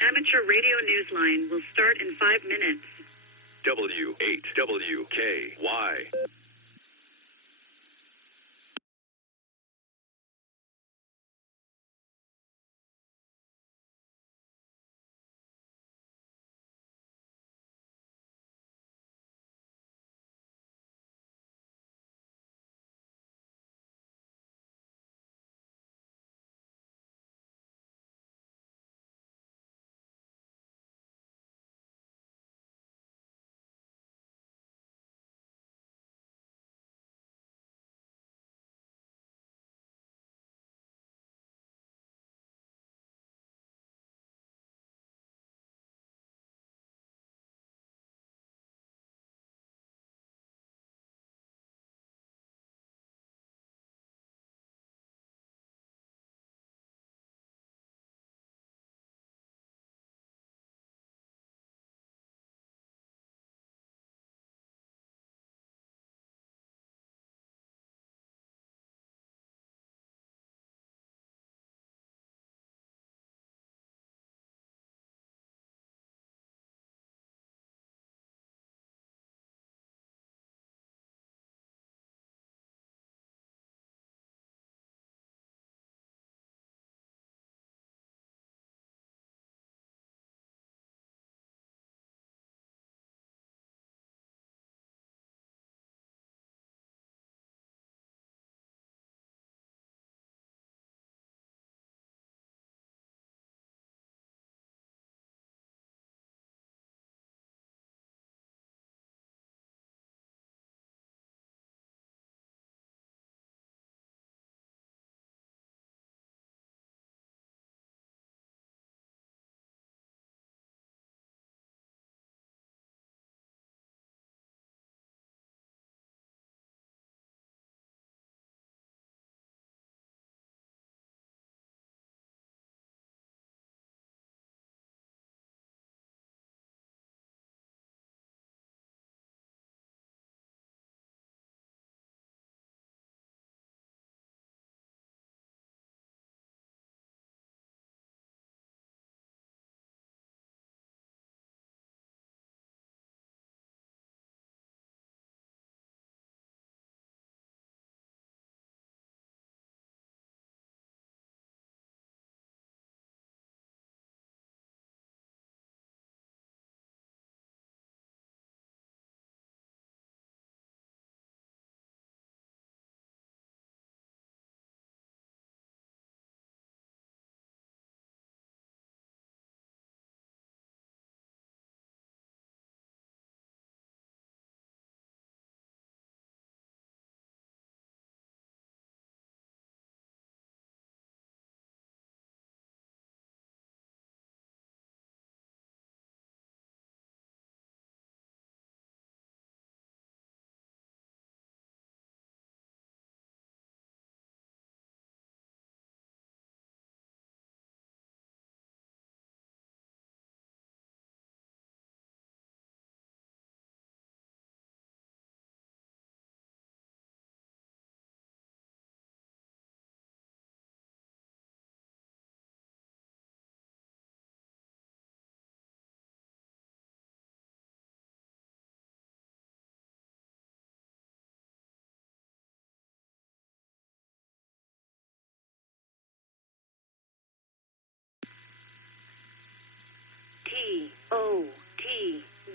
Amateur radio Newsline will start in 5 minutes. W8WKY.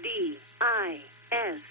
TOTDIS.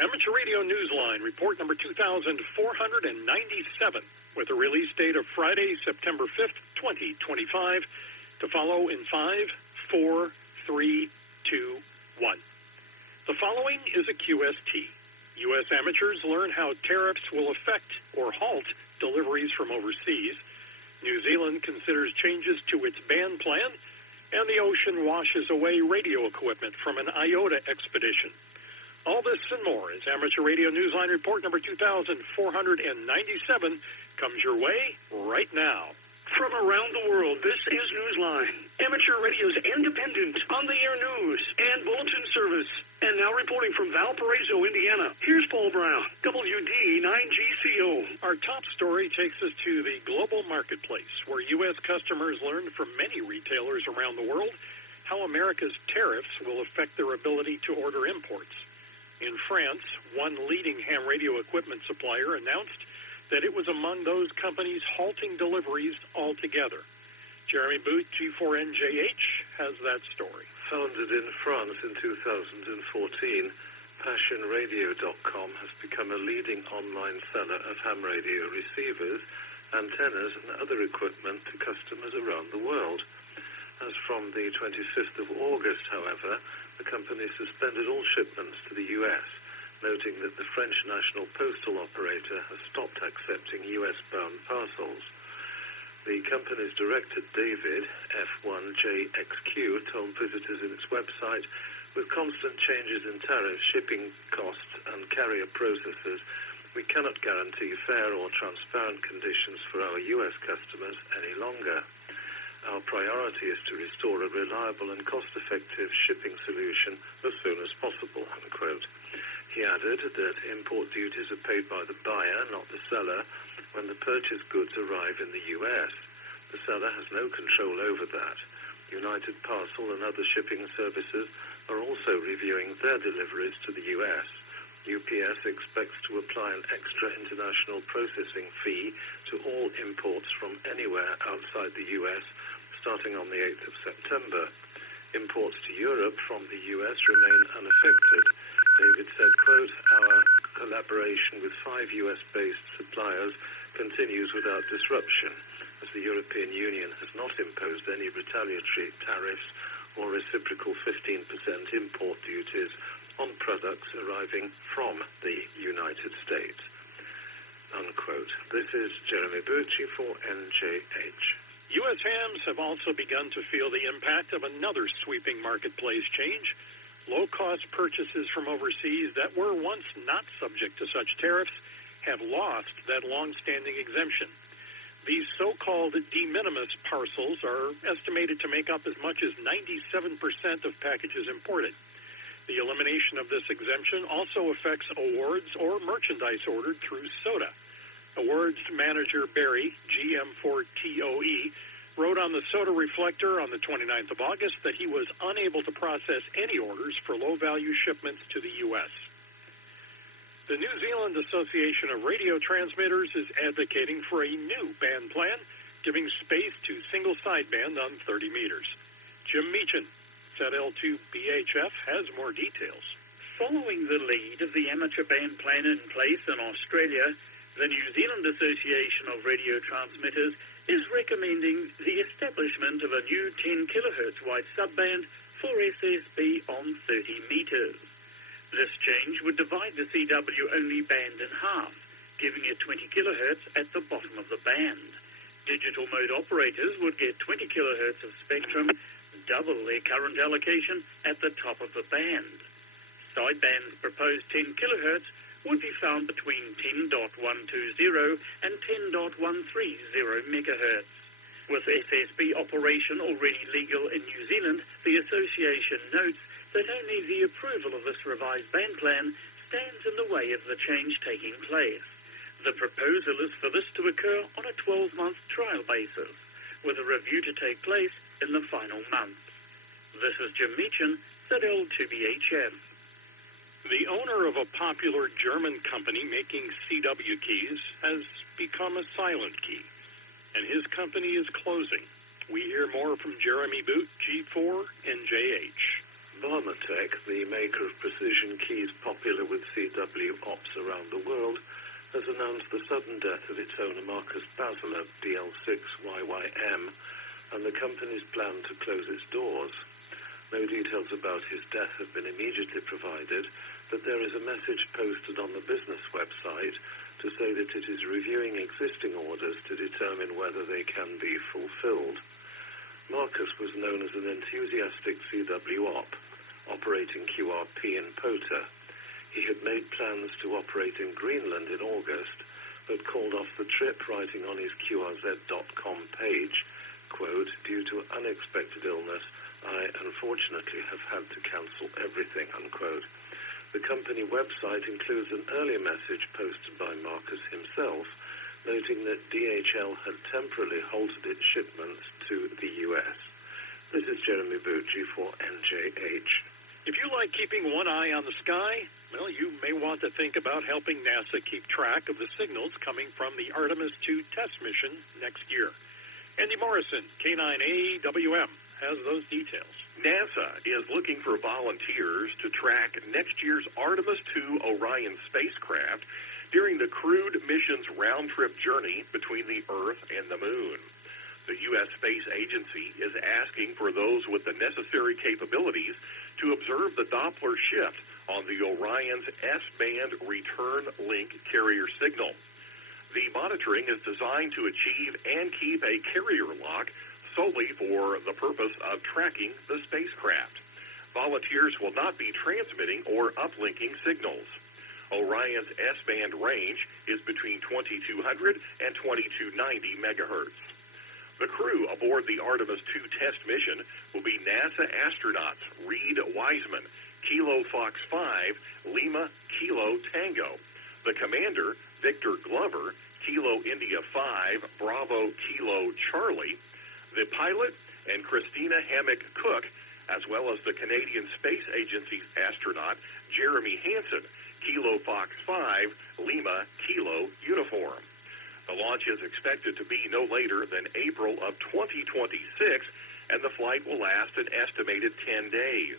Amateur Radio Newsline, report number 2497, with a release date of Friday, September 5th, 2025, to follow in 5, 4, 3, 2, 1. The following is a QST. U.S. amateurs learn how tariffs will affect or halt deliveries from overseas. New Zealand considers changes to its ban plan, and the ocean washes away radio equipment from an IOTA expedition. All this and more as Amateur Radio Newsline report number 2497 comes your way right now. From around the world, this is Newsline, Amateur Radio's independent, on-the-air news and bulletin service. And now reporting from Valparaiso, Indiana, here's Paul Brown, WD9GCO. Our top story takes us to the global marketplace, where U.S. customers learned from many retailers around the world how America's tariffs will affect their ability to order imports. In France, one leading ham radio equipment supplier announced that it was among those companies halting deliveries altogether. Jeremy Booth, G4NJH, has that story. Founded in France in 2014, PassionRadio.com has become a leading online seller of ham radio receivers, antennas, and other equipment to customers around the world. As from the 25th of August, however, the company suspended all shipments to the U.S., noting that the French National Postal Operator has stopped accepting U.S.-bound parcels. The company's director, David, F1JXQ, told visitors in its website, with constant changes in tariffs, shipping costs, and carrier processes, we cannot guarantee fair or transparent conditions for our U.S. customers any longer. Our priority is to restore a reliable and cost-effective shipping solution as soon as possible, unquote. He added that import duties are paid by the buyer, not the seller, when the purchased goods arrive in the U.S. The seller has no control over that. United Parcel and other shipping services are also reviewing their deliveries to the U.S. UPS expects to apply an extra international processing fee to all imports from anywhere outside the U.S. starting on the 8th of September. Imports to Europe from the U.S. remain unaffected. David said, quote, our collaboration with 5 U.S.-based suppliers continues without disruption, as the European Union has not imposed any retaliatory tariffs or reciprocal 15% import duties on products arriving from the United States, unquote. This is Jeremy Bucci for NJH. U.S. hams have also begun to feel the impact of another sweeping marketplace change. Low-cost purchases from overseas that were once not subject to such tariffs have lost that long-standing exemption. These so-called de minimis parcels are estimated to make up as much as 97% of packages imported. The elimination of this exemption also affects awards or merchandise ordered through SOTA. Awards manager Barry, GM4TOE, wrote on the SOTA Reflector on the 29th of August that he was unable to process any orders for low-value shipments to the U.S. The New Zealand Association of Radio Transmitters is advocating for a new band plan, giving space to single sideband on 30 meters. Jim Meechan, ZL2BHF, has more details. Following the lead of the amateur band plan in place in Australia, the New Zealand Association of Radio Transmitters is recommending the establishment of a new 10 kHz wide subband for SSB on 30 meters. This change would divide the CW-only band in half, giving it 20 kHz at the bottom of the band. Digital mode operators would get 20 kHz of spectrum, double their current allocation at the top of the band. Sideband's proposed 10 kHz would be found between 10.120 and 10.130 megahertz. With SSB operation already legal in New Zealand, the association notes that only the approval of this revised band plan stands in the way of the change taking place. The proposal is for this to occur on a 12-month trial basis, with a review to take place in the final month. This is Jim Meechan, ZL2BHF. The owner of a popular German company making CW keys has become a silent key, and his company is closing. We hear more from Jeremy Boot, G4NJH. Varmatech, the maker of precision keys popular with CW ops around the world, has announced the sudden death of its owner Marcus Basler, DL6YYM, and the company's plan to close its doors. No details about his death have been immediately provided, but there is a message posted on the business website to say that it is reviewing existing orders to determine whether they can be fulfilled. Marcus was known as an enthusiastic CW op, operating QRP in POTA. He had made plans to operate in Greenland in August, but called off the trip, writing on his QRZ.com page, quote, "Due to unexpected illness, I unfortunately have had to cancel everything," unquote. The company website includes an earlier message posted by Marcus himself, noting that DHL had temporarily halted its shipments to the U.S. This is Jeremy Bucci for NJH. If you like keeping one eye on the sky, well, you may want to think about helping NASA keep track of the signals coming from the Artemis II test mission next year. Andy Morrison, K9AWM, has those details. NASA is looking for volunteers to track next year's Artemis II Orion spacecraft during the crewed mission's round-trip journey between the Earth and the Moon. The U.S. Space Agency is asking for those with the necessary capabilities to observe the Doppler shift on the Orion's S-band return link carrier signal. The monitoring is designed to achieve and keep a carrier lock solely for the purpose of tracking the spacecraft. Volunteers will not be transmitting or uplinking signals. Orion's S-band range is between 2200 and 2290 megahertz. The crew aboard the Artemis II test mission will be NASA astronauts Reed Wiseman, Kilo Fox 5, Lima Kilo Tango. The commander, Victor Glover, Kilo India 5, Bravo Kilo Charlie. The pilot and Christina Hammock Cook, as well as the Canadian Space Agency's astronaut Jeremy Hansen, Kilo Fox 5, Lima Kilo Uniform. The launch is expected to be no later than April of 2026, and the flight will last an estimated 10 days.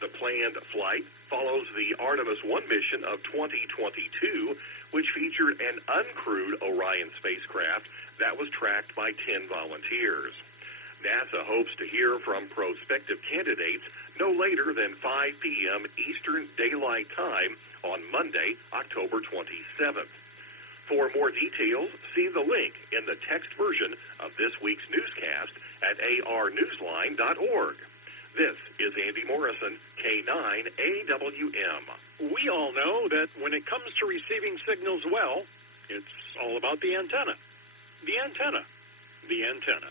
The planned flight follows the Artemis I mission of 2022, which featured an uncrewed Orion spacecraft that was tracked by 10 volunteers. NASA hopes to hear from prospective candidates no later than 5 p.m. Eastern Daylight Time on Monday, October 27th. For more details, see the link in the text version of this week's newscast at arnewsline.org. This is Andy Morrison, K9AWM. We all know that when it comes to receiving signals well, it's all about the antenna. The antenna. The antenna.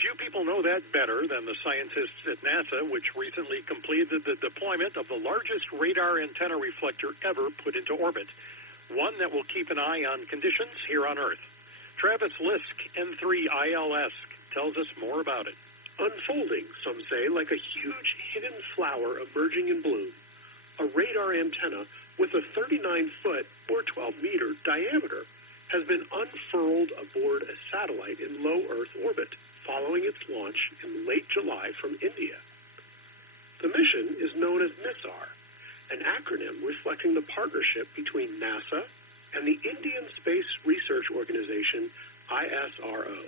Few people know that better than the scientists at NASA, which recently completed the deployment of the largest radar antenna reflector ever put into orbit, one that will keep an eye on conditions here on Earth. Travis Lisk, N3ILS, tells us more about it. Unfolding, some say, like a huge hidden flower emerging in bloom, a radar antenna with a 39-foot or 12-meter diameter has been unfurled aboard a satellite in low Earth orbit following its launch in late July from India. The mission is known as NISAR, an acronym reflecting the partnership between NASA and the Indian Space Research Organization, ISRO.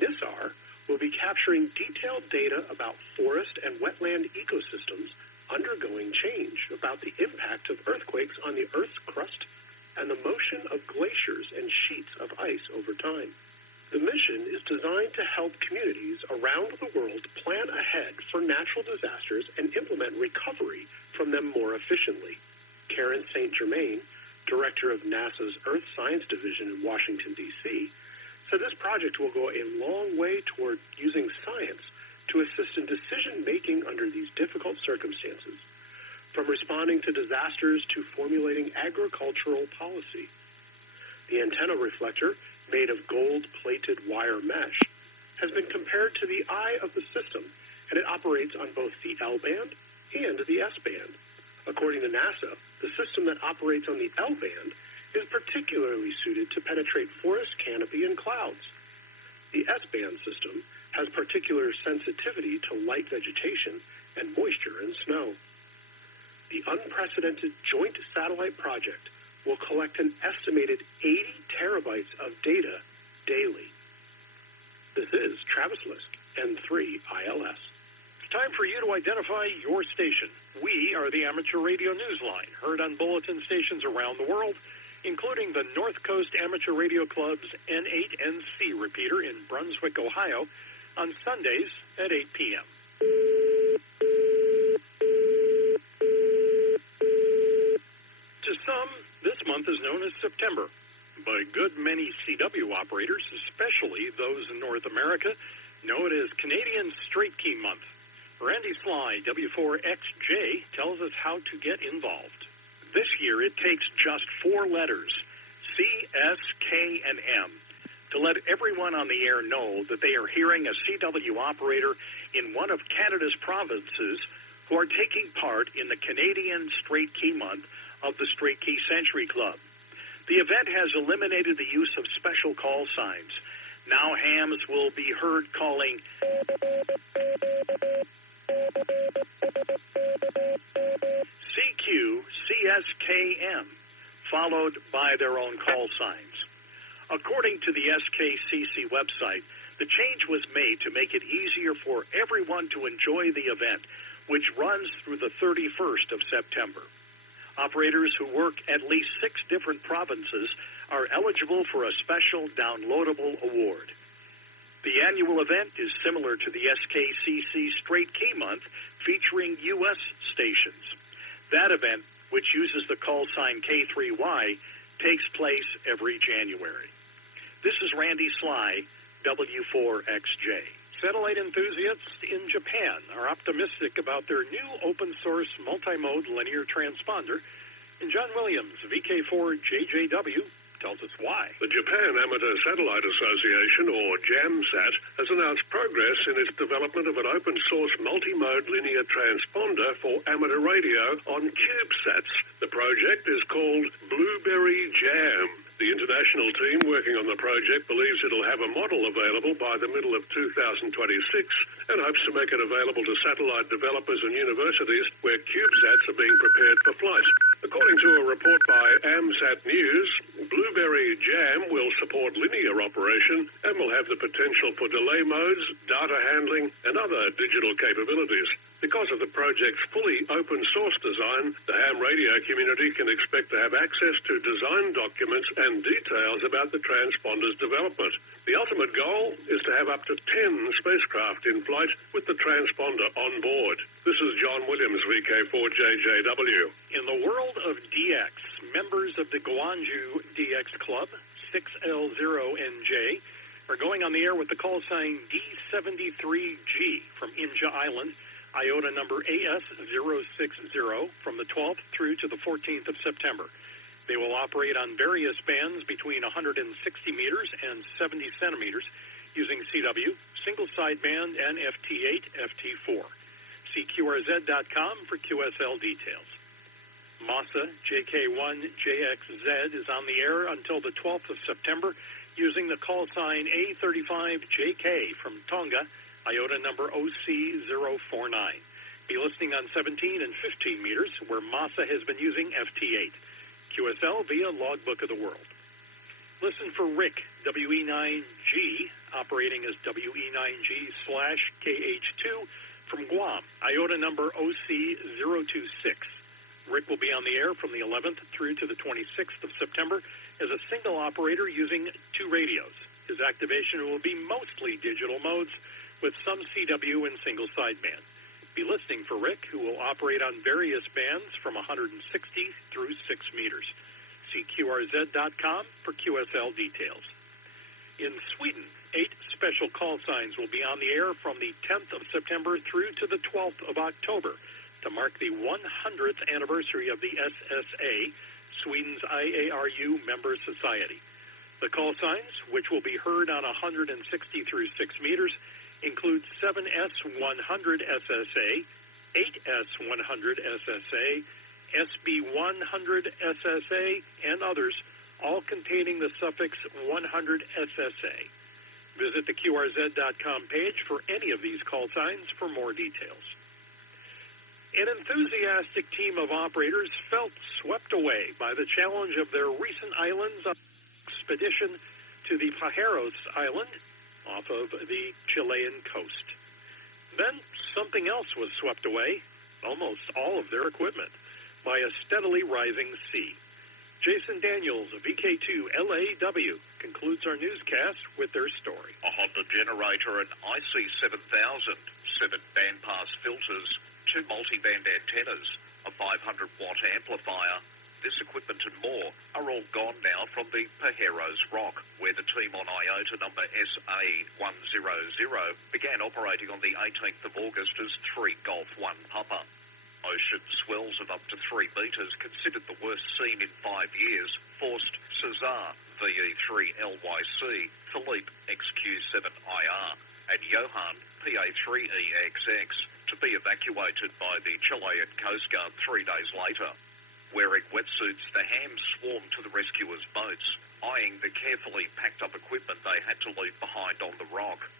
NISAR will be capturing detailed data about forest and wetland ecosystems undergoing change, about the impact of earthquakes on the Earth's crust, and the motion of glaciers and sheets of ice over time. The mission is designed to help communities around the world plan ahead for natural disasters and implement recovery from them more efficiently. Karen St. Germain, director of NASA's Earth Science Division in Washington, D.C., said this project will go a long way toward using science to assist in decision-making under these difficult circumstances, from responding to disasters to formulating agricultural policy. The antenna reflector, made of gold-plated wire mesh, has been compared to the eye of the system, and it operates on both the L-band and the S-band. According to NASA, the system that operates on the L-band is particularly suited to penetrate forest canopy and clouds. The S-band system has particular sensitivity to light vegetation and moisture and snow. The unprecedented joint satellite project will collect an estimated 80 terabytes of data daily. This is Travis Lisk, N3ILS. It's time for you to identify your station. We are the Amateur Radio Newsline, heard on bulletin stations around the world, including the North Coast Amateur Radio Club's N8NC repeater in Brunswick, Ohio, on Sundays at 8 p.m. To some, this month is known as September. By a good many CW operators, especially those in North America, know it as Canadian Straight Key Month. Randy Sly, W4XJ, tells us how to get involved. This year, it takes just 4 letters, C, S, K, and M, to let everyone on the air know that they are hearing a CW operator in one of Canada's provinces who are taking part in the Canadian Straight Key Month of the Straight Key Century Club. The event has eliminated the use of special call signs. Now hams will be heard calling CQ, CSKM, followed by their own call signs. According to the SKCC website, the change was made to make it easier for everyone to enjoy the event, which runs through the 31st of September. Operators who work at least 6 different provinces are eligible for a special downloadable award. The annual event is similar to the SKCC Straight Key Month, featuring U.S. stations. That event, which uses the call sign K3Y, takes place every January. This is Randy Sly, W4XJ. Satellite enthusiasts in Japan are optimistic about their new open-source multi-mode linear transponder, and John Williams, VK4JJW, tells us why. The Japan Amateur Satellite Association, or JAMSAT, has announced progress in its development of an open-source multi-mode linear transponder for amateur radio on CubeSats. The project is called Blueberry Jam. The international team working on the project believes it'll have a model available by the middle of 2026 and hopes to make it available to satellite developers and universities where CubeSats are being prepared for flight. According to a report by AMSAT News, Blueberry Jam will support linear operation and will have the potential for delay modes, data handling, and other digital capabilities. Because of the project's fully open-source design, the ham radio community can expect to have access to design documents and details about the transponder's development. The ultimate goal is to have up to 10 spacecraft in flight with the transponder on board. This is John Williams, VK4JJW. In the world of DX, members of the Guangzhou DX Club, 6L0NJ, are going on the air with the call sign D73G from Inja Island, IOTA number AS060, from the 12th through to the 14th of September. They will operate on various bands between 160 meters and 70 centimeters using CW, single sideband, and FT8, FT4. See QRZ.com for QSL details. MASA JK1JXZ is on the air until the 12th of September using the call sign A35JK from Tonga, IOTA number OC049. Be listening on 17 and 15 meters, where MASA has been using FT8. QSL via Logbook of the World. Listen for Rick, WE9G, operating as WE9G/KH2 from Guam, IOTA number OC026. Rick will be on the air from the 11th through to the 26th of September as a single operator using 2 radios. His activation will be mostly digital modes, with some CW and single sideband. Be listening for Rick, who will operate on various bands from 160 through 6 meters. See QRZ.com for QSL details. In Sweden, 8 special call signs will be on the air from the 10th of September through to the 12th of October to mark the 100th anniversary of the SSA, Sweden's IARU member society. The call signs, which will be heard on 160 through 6 meters, include 7S100 SSA, 8S100 SSA, SB100 SSA, and others, all containing the suffix 100 SSA. Visit the QRZ.com page for any of these call signs for more details. An enthusiastic team of operators felt swept away by the challenge of their recent islands expedition to the Pajeros Island off of the Chilean coast. Then something else was swept away, almost all of their equipment, by a steadily rising sea. Jason Daniels of VK2LAW concludes our newscast with their story. A Honda generator, an IC7000, 7 bandpass filters, 2 multi-band antennas, a 500-watt amplifier. This equipment and more are all gone now from the Pajeros Rock, where the team on IOTA number SA100 began operating on the 18th of August as 3 Golf 1 Papa. Ocean swells of up to 3 metres, considered the worst seen in 5 years, forced Cesar VE3LYC, Philippe XQ7IR, and Johan PA3EXX to be evacuated by the Chilean Coast Guard 3 days later. Wearing wetsuits, the hams swarmed to the rescuers' boats, eyeing the carefully packed up equipment they had to leave behind on the rock.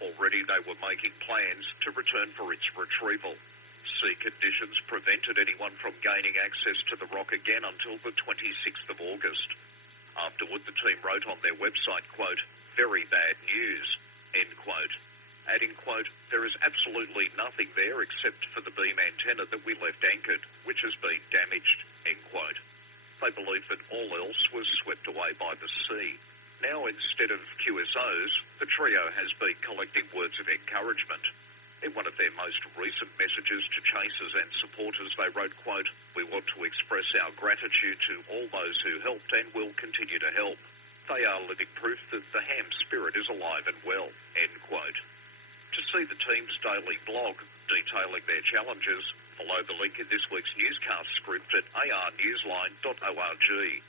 Already they were making plans to return for its retrieval. Sea conditions prevented anyone from gaining access to the rock again until the 26th of August. Afterward, the team wrote on their website, quote, "Very bad news," end quote. Adding, quote, "There is absolutely nothing there except for the beam antenna that we left anchored, which has been damaged," end quote. They believe that all else was swept away by the sea. Now, instead of QSOs, the trio has been collecting words of encouragement. In one of their most recent messages to chasers and supporters, they wrote, quote, "We want to express our gratitude to all those who helped and will continue to help. They are living proof that the ham spirit is alive and well," end quote. To see the team's daily blog detailing their challenges, follow the link in this week's newscast script at arnewsline.org.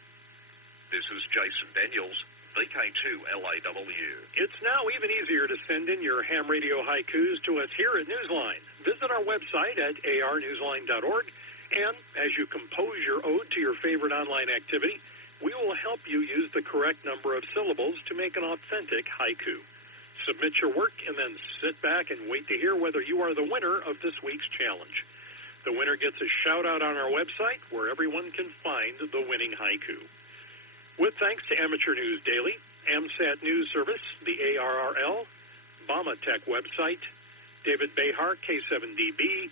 This is Jason Daniels, VK2LAW. It's now even easier to send in your ham radio haikus to us here at Newsline. Visit our website at arnewsline.org, and as you compose your ode to your favorite online activity, we will help you use the correct number of syllables to make an authentic haiku. Submit your work and then sit back and wait to hear whether you are the winner of this week's challenge. The winner gets a shout-out on our website where everyone can find the winning haiku. With thanks to Amateur News Daily, AMSAT News Service, the ARRL, Bama Tech website, David Behar, K7DB,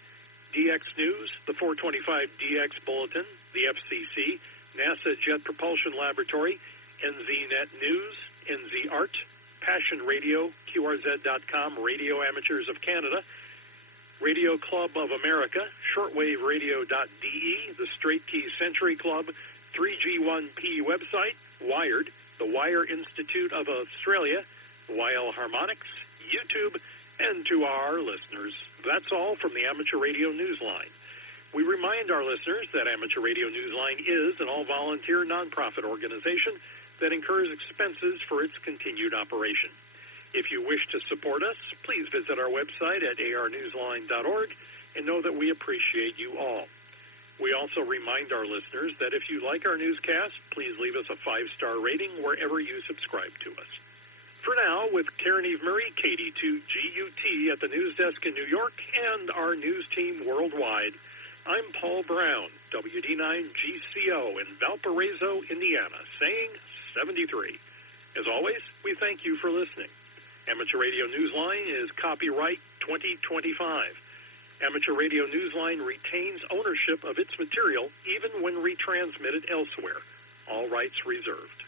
DX News, the 425 DX Bulletin, the FCC, NASA Jet Propulsion Laboratory, NZNet News, NZ Art, Passion Radio, QRZ.com, Radio Amateurs of Canada, Radio Club of America, shortwaveradio.de, the Straight Key Century Club, 3G1P website, Wired, the Wire Institute of Australia, YL Harmonics, YouTube, and to our listeners. That's all from the Amateur Radio Newsline. We remind our listeners that Amateur Radio Newsline is an all-volunteer nonprofit organization that incurs expenses for its continued operation. If you wish to support us, please visit our website at arnewsline.org and know that we appreciate you all. We also remind our listeners that if you like our newscast, please leave us a 5-star rating wherever you subscribe to us. For now, with Karen Eve Murray, KD2GUT at the news desk in New York, and our news team worldwide, I'm Paul Brown, WD9GCO in Valparaiso, Indiana, saying 73. As always, we thank you for listening. Amateur Radio Newsline is copyright 2025. Amateur Radio Newsline retains ownership of its material even when retransmitted elsewhere. All rights reserved.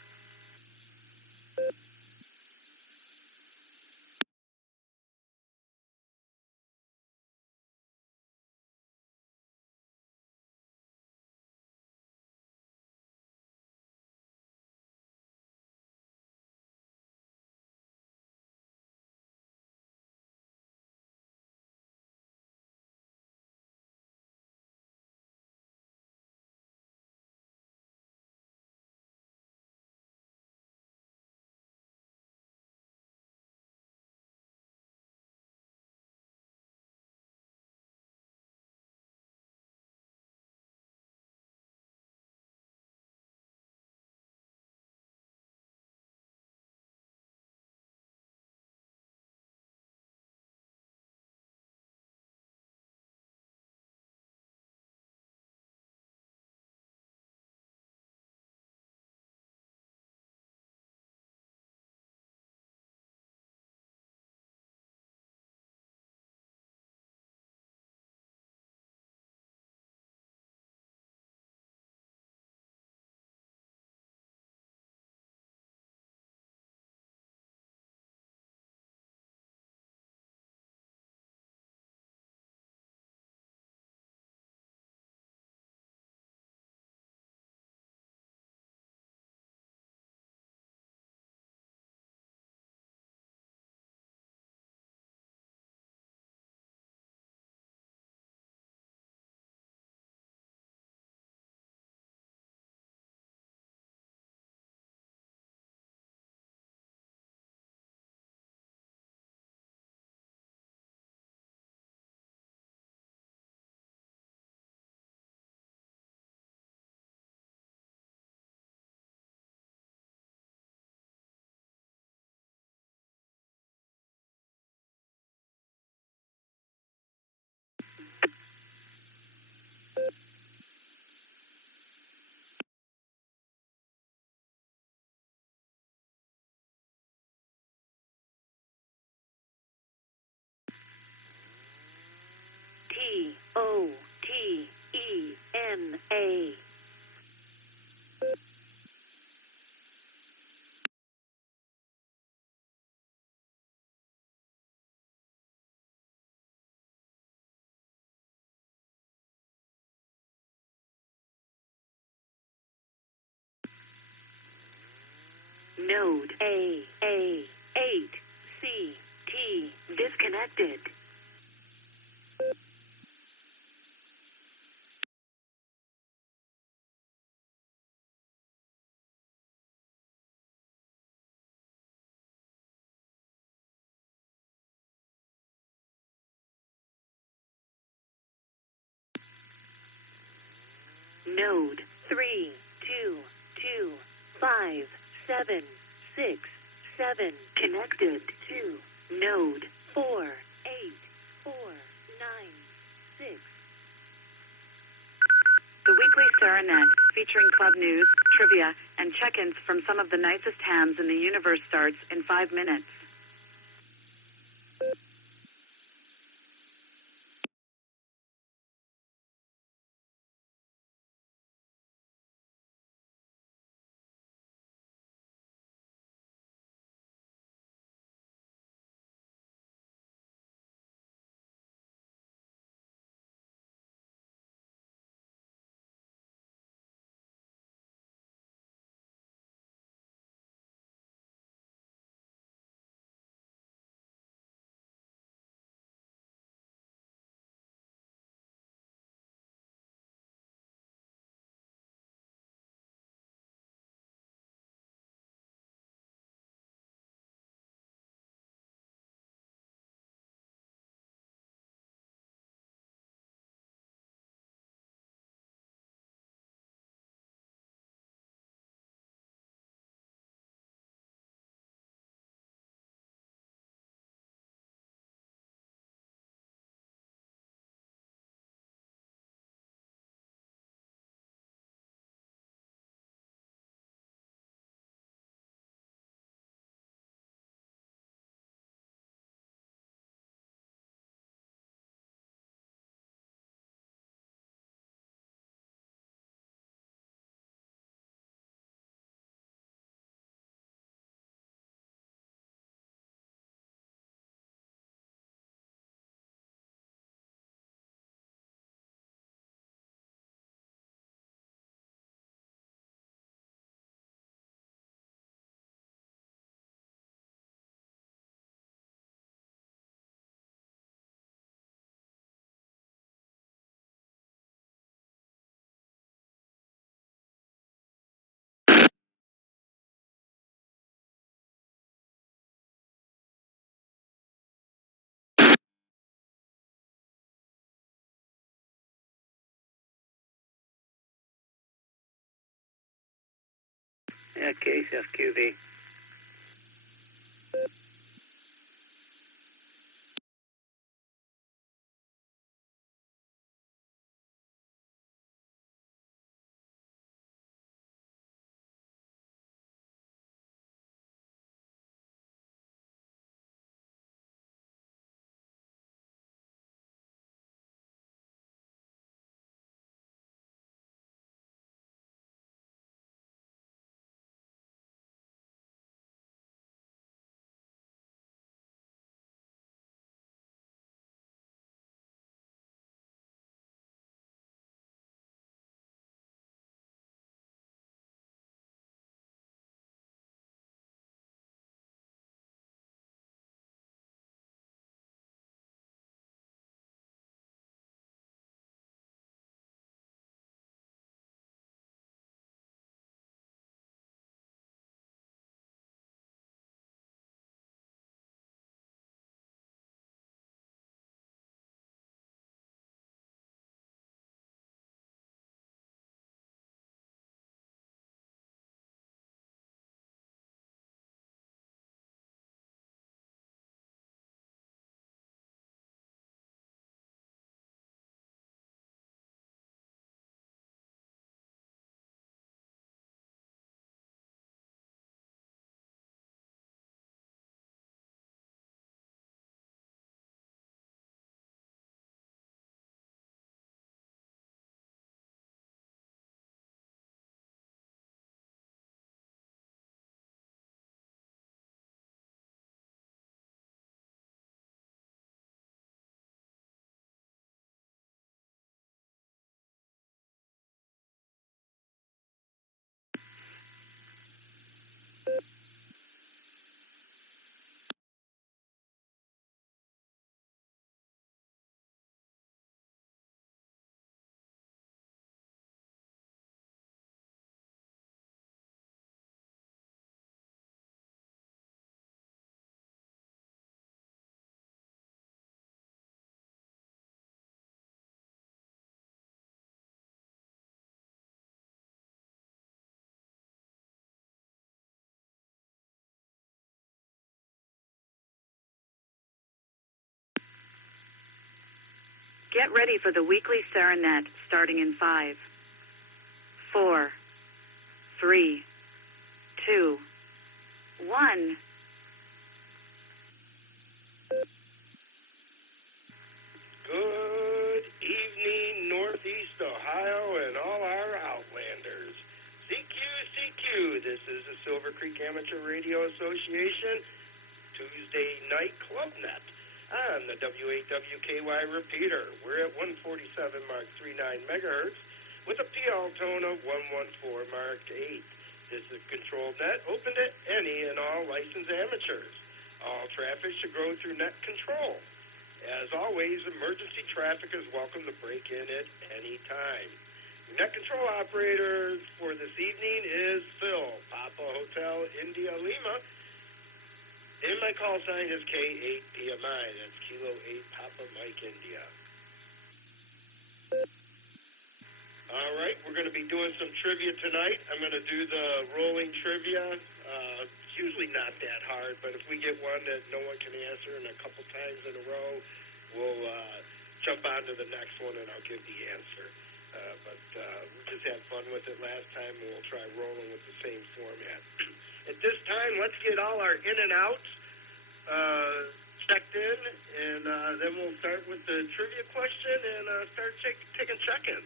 OTENA. Node AA8CT disconnected. Node 322567 connected to Node 48496. The weekly Serenet, featuring club news, trivia, and check-ins from some of the nicest hams in the universe starts in 5 minutes. KSFQV. Get ready for the weekly Serenet starting in 5, 4, 3, 2, 1. Good evening, Northeast Ohio and all our Outlanders. CQ, this is the Silvercreek Amateur Radio Association Tuesday Night Club Net on the W8WKY repeater. We're at 147 Mark 39 megahertz with a PL tone of 114 Mark 8. This is controlled net open to any and all licensed amateurs. All traffic should go through net control. As always, emergency traffic is welcome to break in at any time. Net control operator for this evening is Phil, Papa Hotel India Lima. And my call sign is K8PMI. That's Kilo 8 Papa Mike India. All right, we're going to be doing some trivia tonight. I'm going to do the rolling trivia. It's usually not that hard, but if we get one that no one can answer in a couple times in a row, we'll jump on to the next one and I'll give the answer. But we just had fun with it last time, and we'll try rolling with the same format. At this time, let's get all our in and outs checked in, and then we'll start with the trivia question and start taking check-ins.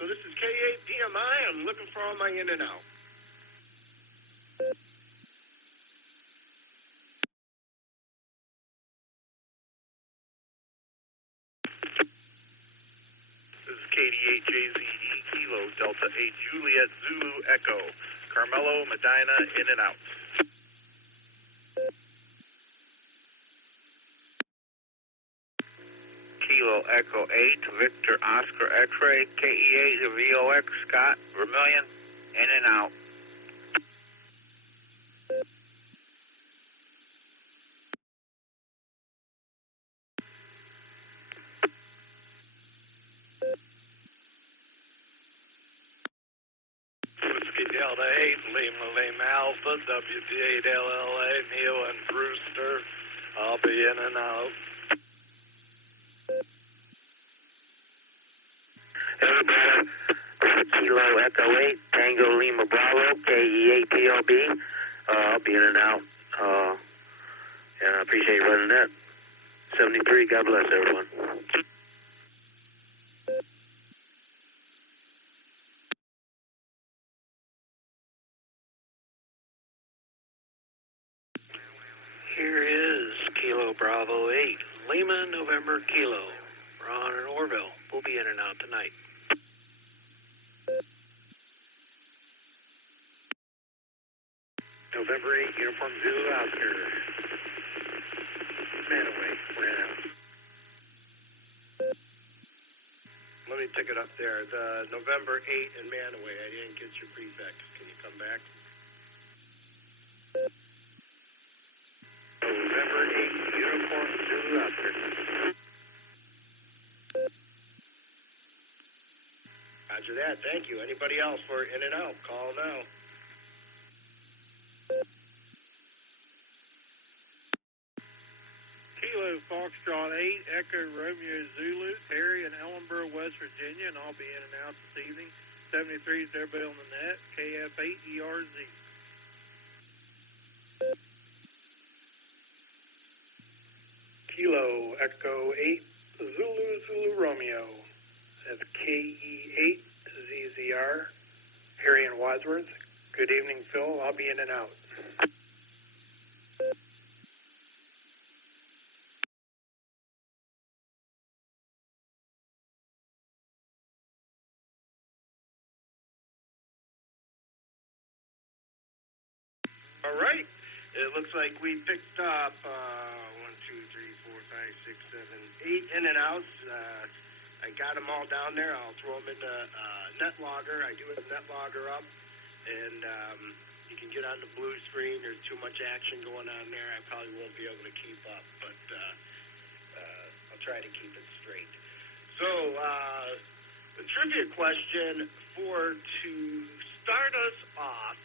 So this is K8PMI. I'm looking for all my in and out. This is KD8JZE Kilo Delta 8 Juliet Zulu Echo. Carmelo Medina in and out. Kilo Echo 8 Victor Oscar X-Ray KE8 VOX Scott Vermillion in and out. Whiskey Delta 8 Lima Alpha WD8 LLA Neil and Brewster. I'll be in and out. Kilo Echo 8 Tango Lima Bravo KE8 PLB. I'll be in and out. And I appreciate you running that. 73. God bless everyone. Here is Kilo Bravo 8, Lima, November, Kilo. Ron and Orville will be in and out tonight. November 8, Uniform Zulu Oscar. Man away, ran out. Let me pick it up there. The November 8 and Manaway. I didn't get your prefix. Can you come back? November 8, Uniform Zulu Oscar. Roger that. Thank you. Anybody else for in and out? Call now. Kilo Foxtrot 8 Echo Romeo Zulu, Terry in Ellenboro, West Virginia, and I'll be in and out this evening. 73 is everybody on the net. KF8ERZ. Kilo Echo 8 Zulu Romeo. That's KE8 ZZR. Harry and Wadsworth. Good evening, Phil. I'll be in and out. All right. It looks like we picked up 1, 2, 3, 4, 5, 6, 7, 8 in and outs. I got them all down there. I'll throw them into NetLogger. I do have NetLogger up, and you can get on the blue screen. There's too much action going on there. I probably won't be able to keep up, but I'll try to keep it straight. So the trivia question to start us off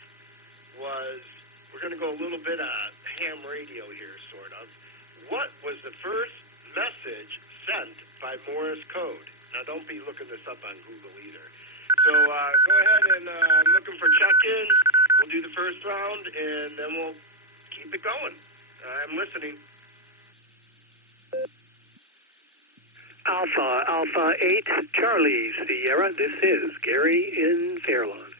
was, we're going to go a little bit of ham radio here, sort of. What was the first message sent by Morse code. Now, don't be looking this up on Google either. So go ahead and I'm looking for check-ins. We'll do the first round, and then we'll keep it going. I'm listening. Alpha 8, Charlie Sierra. This is Gary in Fairlawn.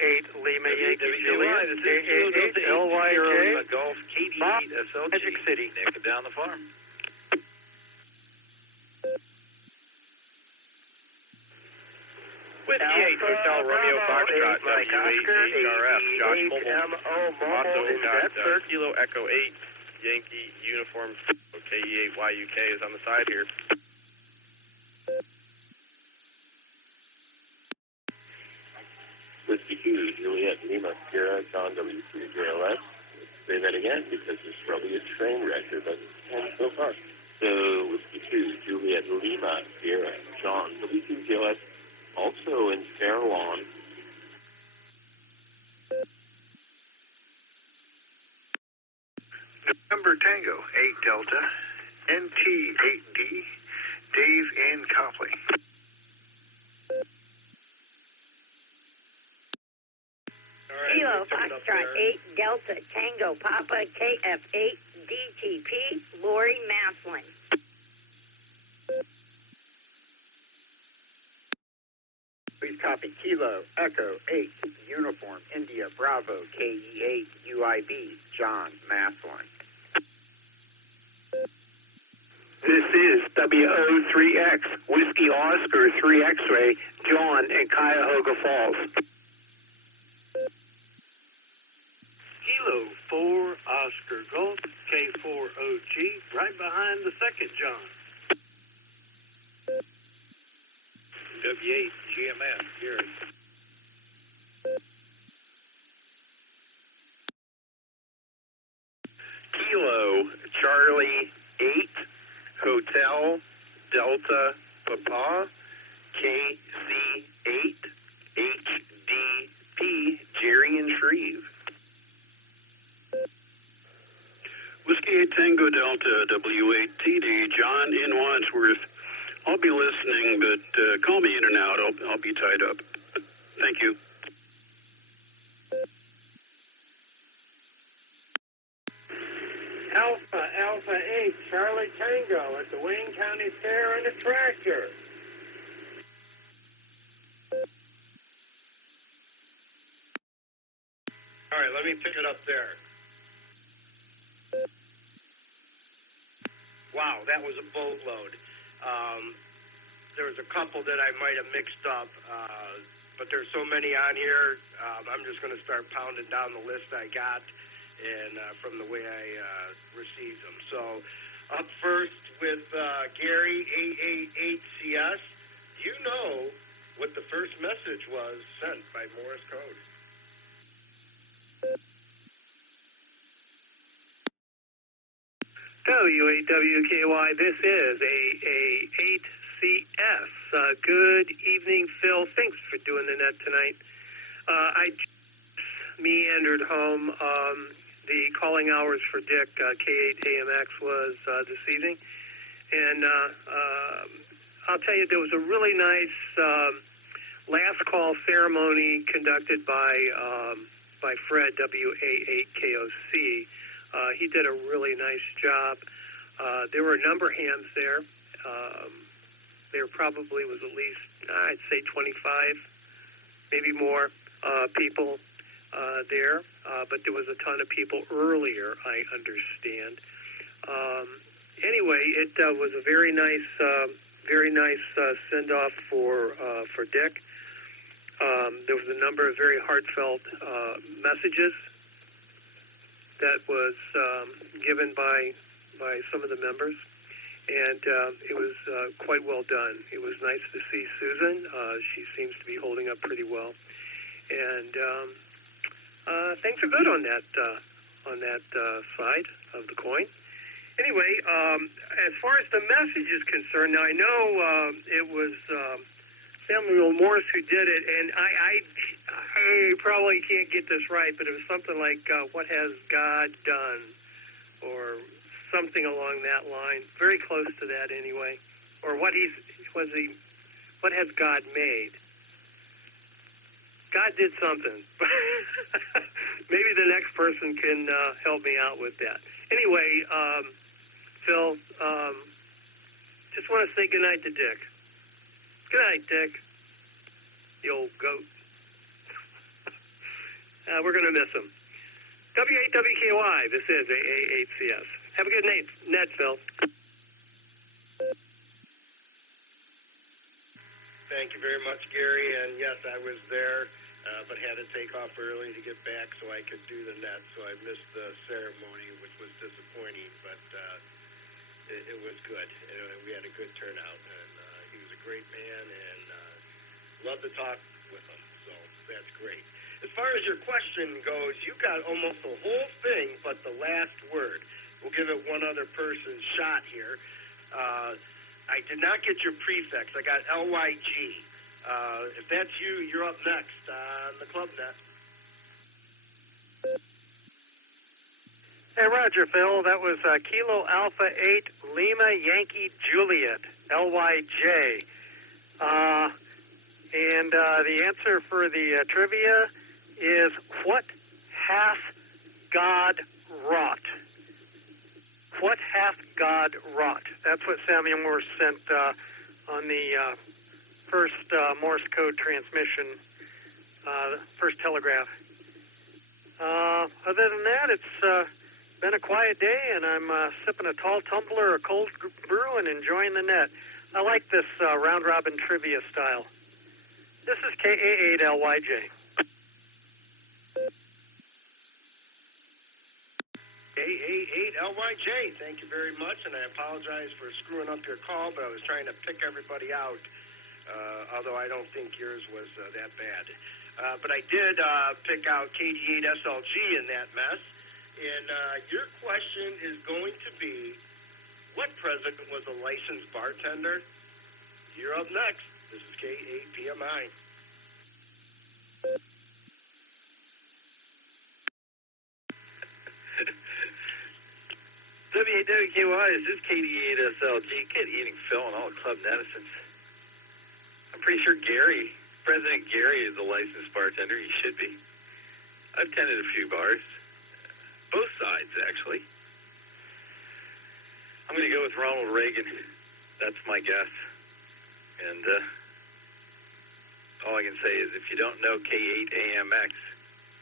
8 Lima Yankee Juliet. This is LYJ. Golf KD SLG. Magic City. Naked down the farm. With 8 Hotel Romeo Foxtrot W8HRF. Josh Mobile. Also Kilo Echo 8 Yankee Uniform KE8YUK is on the side here. Whiskey 2, Juliet Lima Sierra, John W3JLS. Say that again because there's probably a train wreck here, but so far. So, Whiskey 2, Juliet Lima Sierra, John W3JLS, also in Fairlawn. November Tango, 8 Delta, NT8D, Dave in Copley. Kilo Foxtrot 8 Delta Tango Papa KF8 DTP Lori Maslin. Please copy Kilo Echo 8 Uniform India Bravo KE8 UIB John Maslin. This is WO3X Whiskey Oscar 3 X-Ray John in Cuyahoga Falls. Kilo 4 Oscar Golf K4OG right behind the second John. W8 GMS, Gary. Kilo Charlie 8 Hotel Delta Papa KC8 HDP Jerry and Shreve. Whiskey 8 Tango Delta W8TD John in Wadsworth. I'll be listening, but call me in and out. I'll be tied up. Thank you. Alpha 8 Charlie Tango at the Wayne County Fair in a tractor. All right, let me pick it up there. Wow, that was a boatload. There was a couple that I might have mixed up, but there's so many on here. I'm just going to start pounding down the list I got and from the way I received them. So up first with Gary 888CS, you know what the first message was sent by Morse code. W8WKY, this is A8CS. Good evening, Phil. Thanks for doing the net tonight. I meandered home. The calling hours for Dick, K8AMX, was this evening. And I'll tell you, there was a really nice last call ceremony conducted by Fred, WA8KOC. He did a really nice job. There were a number of hands there. There probably was at least, I'd say 25, maybe more people there. But there was a ton of people earlier, I understand. Anyway, it was a very nice send-off for Dick. There was a number of very heartfelt messages that was given by some of the members, and it was quite well done. It was nice to see Susan. She seems to be holding up pretty well, and things are good on that side of the coin. Anyway, as far as the message is concerned, now I know it was Samuel Morse who did it, and I you probably can't get this right, but it was something like, what has God done? Or something along that line. Very close to that anyway. Or what has God made? God did something. Maybe the next person can help me out with that. Anyway, Phil, just want to say goodnight to Dick. Good night, Dick. The old goat. We're going to miss him. W8WKY, this is AA8CS. Have a good night, Phil. Thank you very much, Gary. And yes, I was there, but had to take off early to get back so I could do the net. So I missed the ceremony, which was disappointing, but it was good. We had a good turnout, and he was a great man, and loved to talk with him. So that's great. As far as your question goes, you got almost the whole thing, but the last word. We'll give it one other person's shot here. I did not get your prefix. I got LYG. If that's you, you're up next on the club net. Hey, Roger, Phil. That was Kilo Alpha 8 Lima Yankee Juliet, LYJ. And the answer for the trivia is, what hath God wrought? What hath God wrought? That's what Samuel Morse sent on the first Morse code transmission, first telegraph. Other than that, it's been a quiet day, and I'm sipping a tall tumbler of cold brew and enjoying the net. I like this round-robin trivia style. This is KA8LYJ. KA8LYJ, thank you very much, and I apologize for screwing up your call, but I was trying to pick everybody out, although I don't think yours was that bad. But I did pick out KD8SLG in that mess, and your question is going to be, what president was a licensed bartender? You're up next. This is K8PMI. W8WKY, this is KD8SLG. Kid eating Phil and all the club netizens. I'm pretty sure President Gary is a licensed bartender. He should be. I've attended a few bars. Both sides, actually. I'm going to go with Ronald Reagan. That's my guess. And all I can say is, if you don't know K8AMX,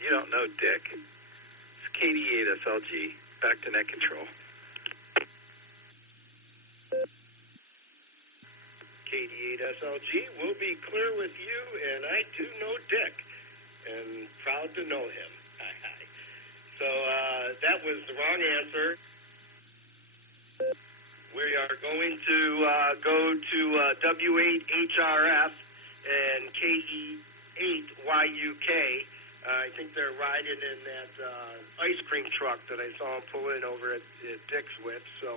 you don't know Dick. It's KD8SLG. Back to net control. KD8SLG will be clear with you, and I do know Dick, and proud to know him. Hi. So that was the wrong answer. We are going to go to W8HRF and KE8YUK. I think they're riding in that ice cream truck that I saw them pull in over at Dick's with. So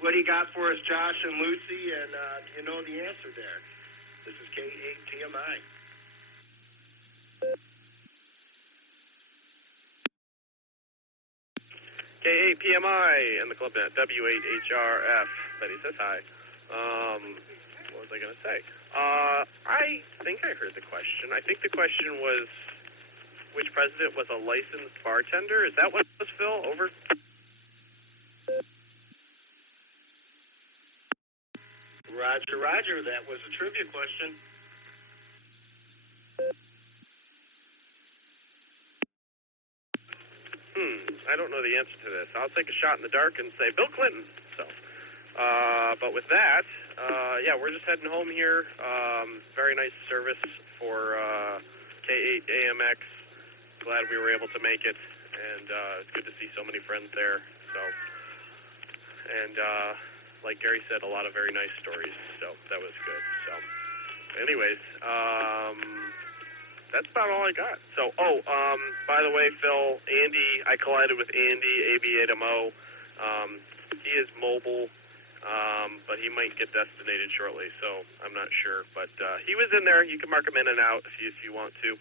what do you got for us, Josh and Lucy? And you know the answer there. This is K8TMI. K8PMI and the club net, W8HRF. Betty says hi. What was I going to say? I think I heard the question. I think the question was, which president was a licensed bartender? Is that what it was, Phil? Over. Roger. That was a trivia question. I don't know the answer to this. I'll take a shot in the dark and say Bill Clinton. So, but with that, yeah, we're just heading home here. Very nice service for K8AMX. Glad we were able to make it, and it's good to see so many friends there. So, and like Gary said, a lot of very nice stories. So that was good. So, anyways, that's about all I got. So, by the way, Phil, Andy, I collided with Andy, AB8MO. He is mobile, but he might get destinated shortly, so I'm not sure. But he was in there. You can mark him in and out if you want to.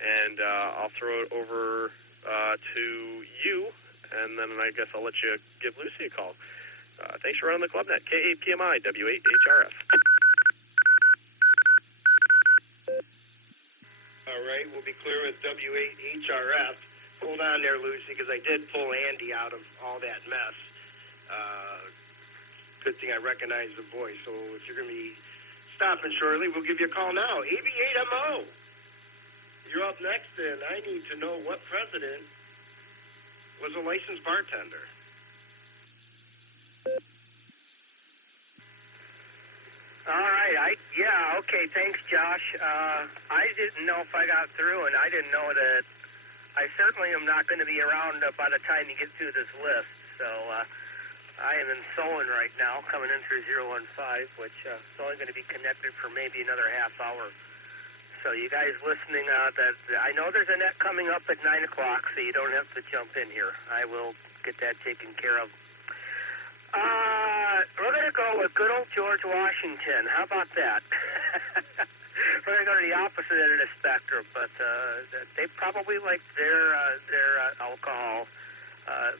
and I'll throw it over to you, and then I guess I'll let you give Lucy a call. Thanks for running the ClubNet, K8PMI, W8HRF. All right, we'll be clear with W8HRF. Hold on there, Lucy, because I did pull Andy out of all that mess. Good thing I recognize the voice. So if you're going to be stopping shortly, we'll give you a call now. AB8MO. You're up next, and I need to know what president was a licensed bartender. All right. Okay. Thanks, Josh. I didn't know if I got through, and I didn't know that I certainly am not going to be around by the time you get through this list. So I am in Solon right now, coming in through 015, which is only going to be connected for maybe another half hour. So you guys listening, I know there's a net coming up at 9 o'clock, so you don't have to jump in here. I will get that taken care of. We're going to go with good old George Washington. How about that? We're going to go to the opposite end of the spectrum, but they probably liked their alcohol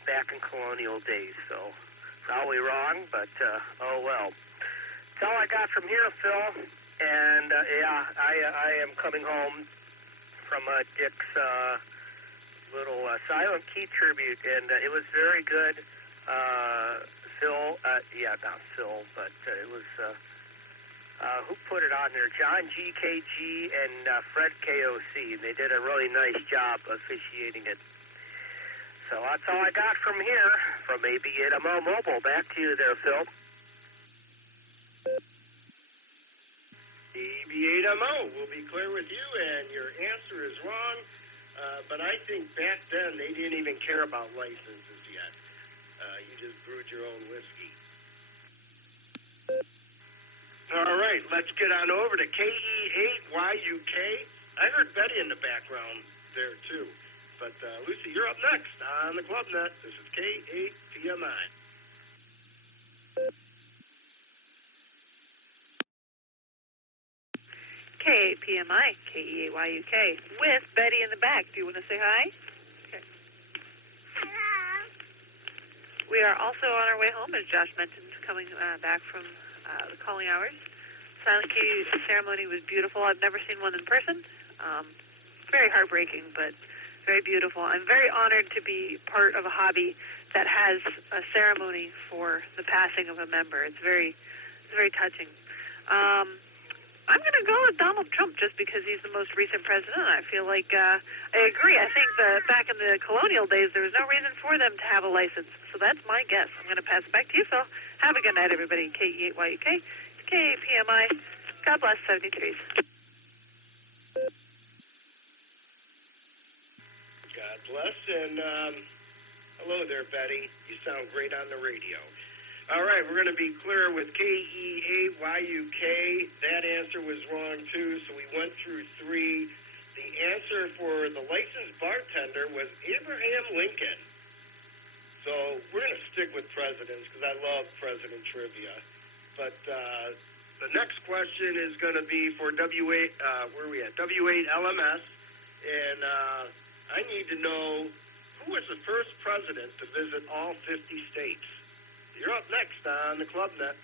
back in colonial days, so probably wrong, but oh well. That's all I got from here, Phil. And I am coming home from Dick's little Silent Key tribute, and it was very good. Phil, not Phil, but it was, who put it on there? John GKG and Fred KOC. They did a really nice job officiating it. So that's all I got from here, from AB8MO Mobile. Back to you there, Phil. AB8MO will be clear with you, and your answer is wrong. But I think back then they didn't even care about licenses yet. You just brewed your own whiskey. All right, let's get on over to KE8YUK. I heard Betty in the background there, too. But, Lucy, you're up next on the ClubNet. This is K8PMI. K8PMI, KE8YUK, with Betty in the back. Do you want to say hi? Okay. Hello. We are also on our way home, as Josh mentioned, coming back from the calling hours. Silent Key ceremony was beautiful. I've never seen one in person. Very heartbreaking, but very beautiful. I'm very honored to be part of a hobby that has a ceremony for the passing of a member. It's very touching. I'm going to go with Donald Trump just because he's the most recent president. I feel like I agree. I think that back in the colonial days, there was no reason for them to have a license. So that's my guess. I'm going to pass it back to you, Phil. Have a good night, everybody. KE8YUK, K8PMI. God bless 73s. God bless, and hello there, Betty. You sound great on the radio. All right, we're going to be clear with KE8YUK. That answer was wrong, too, so we went through three. The answer for the licensed bartender was Abraham Lincoln. So we're going to stick with presidents because I love president trivia. But the next question is going to be for W8, where are we at? W8LMS. And I need to know who was the first president to visit all 50 states. You're up next on the ClubNet.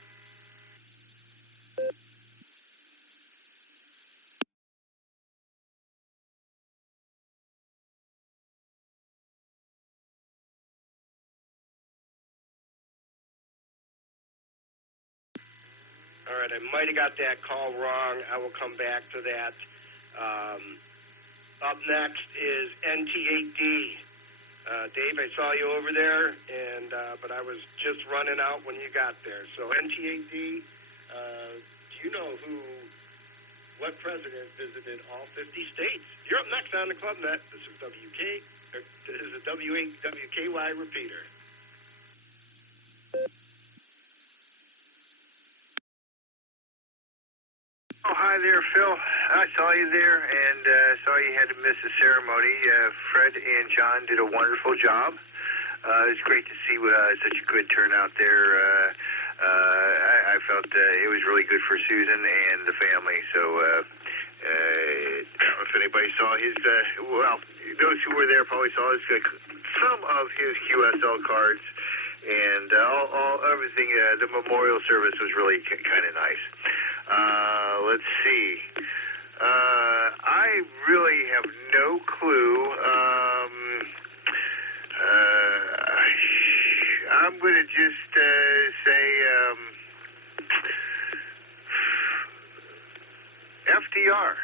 All right, I might have got that call wrong. I will come back to that. Up next is NT8D. Dave, I saw you over there, and but I was just running out when you got there. So NT8D, do you know what president visited all 50 states? You're up next on the ClubNet. This is This is a W8WKY repeater. Oh, hi there, Phil. I saw you there and saw you had to miss the ceremony. Fred and John did a wonderful job. It was great to see such a good turnout there. I felt it was really good for Susan and the family. So I don't know if anybody saw his, well, those who were there probably saw his, some of his QSL cards, and everything, the memorial service was really kind of nice. Let's see. I really have no clue. I'm going to just say FDR.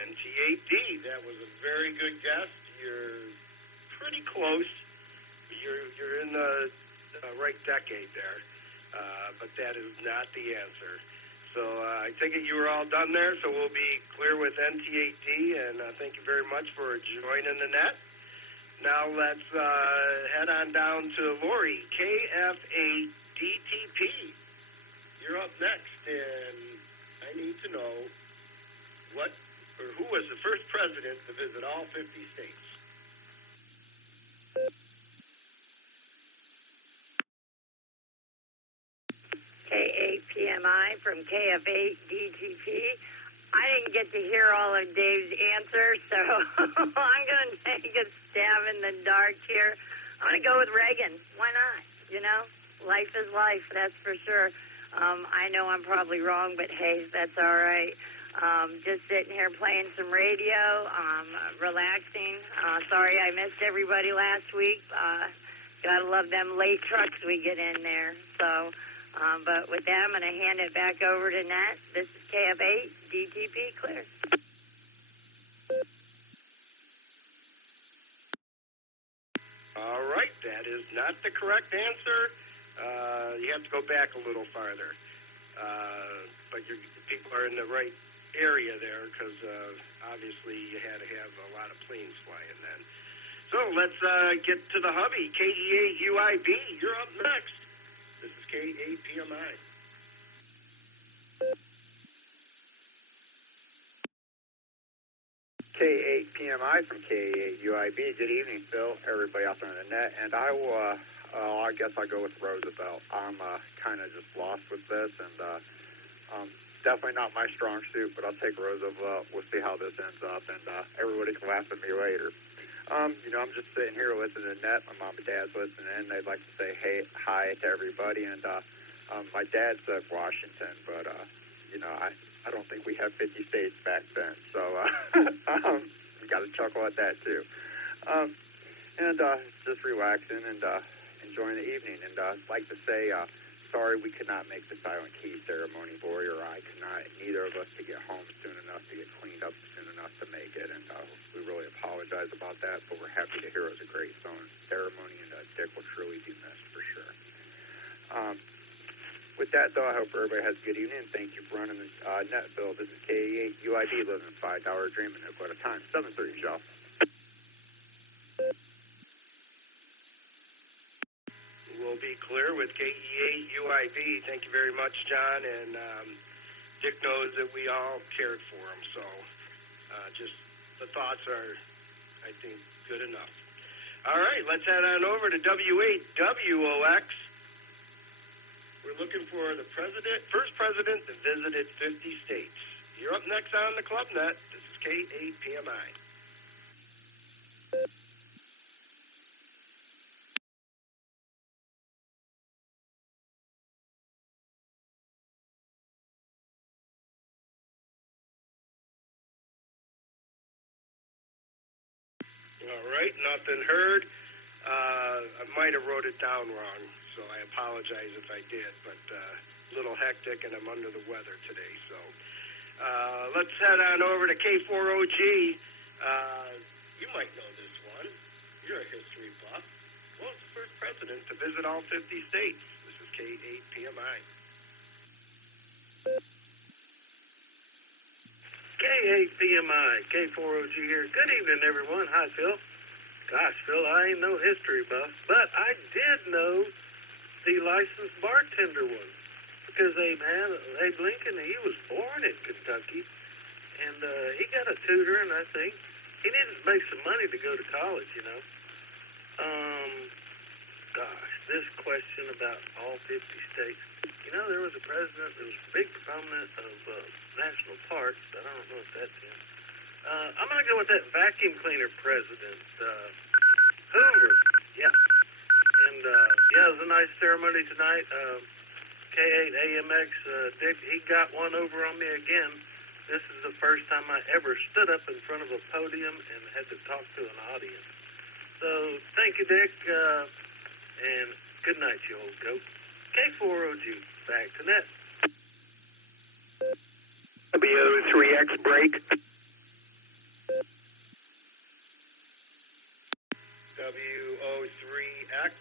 NT8D, that was a very good guess. You're pretty close. You're in the right decade there, but that is not the answer. So I take it you were all done there, so we'll be clear with NT8D, and thank you very much for joining the net. Now let's head on down to Lori, KF8DTP. You're up next, and I need to know what or who was the first president to visit all 50 states. K8PMI from KF8DTP. I didn't get to hear all of Dave's answers, so I'm going to take a stab in the dark here. I'm going to go with Reagan. Why not? You know, life is life, that's for sure. I know I'm probably wrong, but hey, that's all right. Just sitting here playing some radio, relaxing. Sorry I missed everybody last week. Gotta love them late trucks we get in there. So, but with that, I'm going to hand it back over to Nat. This is KF8, DTP, clear. All right, that is not the correct answer. You have to go back a little farther. But your people are in the right area there because obviously you had to have a lot of planes flying then. So let's get to the hubby, KE8UIB. You're up next. This is K8PMI. K8PMI from K8UIB. Good evening, Phil, everybody out there on the net. And I will, I guess I'll go with Roosevelt. I'm kind of just lost with this, and definitely not my strong suit, but I'll take Roosevelt. We'll see how this ends up, and everybody can laugh at me later. You know, I'm just sitting here listening to net. My mom and dad's listening. They'd like to say hi to everybody. And my dad said Washington, but, you know, I don't think we had 50 states back then. So we got to chuckle at that, too. And just relaxing and enjoying the evening. And I'd like to say, sorry we could not make the silent key ceremony, Lori or I could not, neither of us, to get home soon enough, to get cleaned up soon enough to make it, and we really apologize about that, but we're happy to hear it was a great ceremony, and Dick will truly be missed for sure. With that, though, I hope everybody has a good evening, and thank you for running the net, Bill. This is K8UID, living a $5 dream in no at a time. 7:30, y'all. We'll be clear with KE8UIB. Thank you very much, John. And Dick knows that we all cared for him. So just the thoughts are, I think, good enough. All right, let's head on over to W8WOX. We're looking for the first president that visited 50 states. You're up next on the Club Net. This is K8PMI. All right, nothing heard. I might have wrote it down wrong, so I apologize if I did, but a little hectic and I'm under the weather today. So let's head on over to K4OG. You might know this one. You're a history buff. Well, it's the first president to visit all 50 states. This is K8PMI. K8PMI, K4OG here. Good evening, everyone. Hi, Phil. Gosh, Phil, I ain't no history buff, but I did know the licensed bartender one because Abe Lincoln, he was born in Kentucky, and he got a tutor, and I think he needed to make some money to go to college, you know. gosh, this question about all 50 states. You know, there was a president that was a big proponent of national parks, but I don't know if that's him. I'm going to go with that vacuum cleaner president, Hoover. Yeah. And, yeah, it was a nice ceremony tonight. K8AMX, Dick, he got one over on me again. This is the first time I ever stood up in front of a podium and had to talk to an audience. So, thank you, Dick, and good night, you old goat. K4OG, back to net. W3X break. W03X,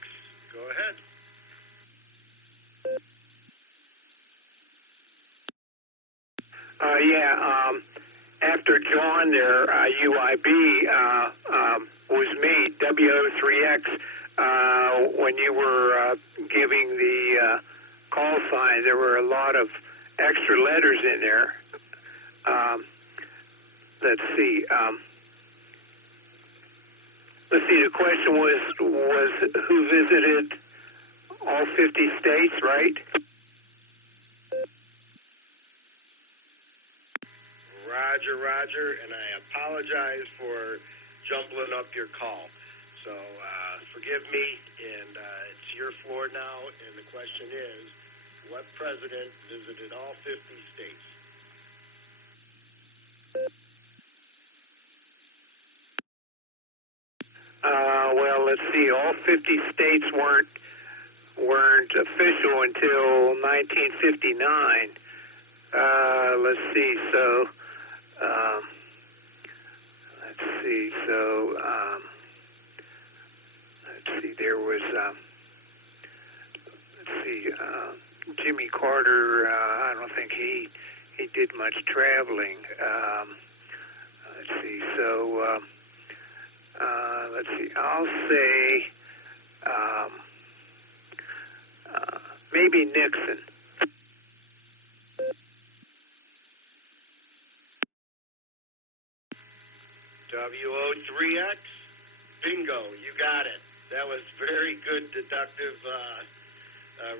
go ahead. After John there, UIB was me, W03X. When you were giving the call sign, there were a lot of extra letters in there. Let's see. The question was who visited all 50 states, right? Roger, and I apologize for jumbling up your call. So forgive me, and it's your floor now, and the question is, what president visited all 50 states? Well, let's see. All 50 states weren't official until 1959. Let's see. So, let's see. There was, Jimmy Carter. I don't think he did much traveling. Let's see. So, let's see. I'll say maybe Nixon. W03X, bingo, you got it. That was very good deductive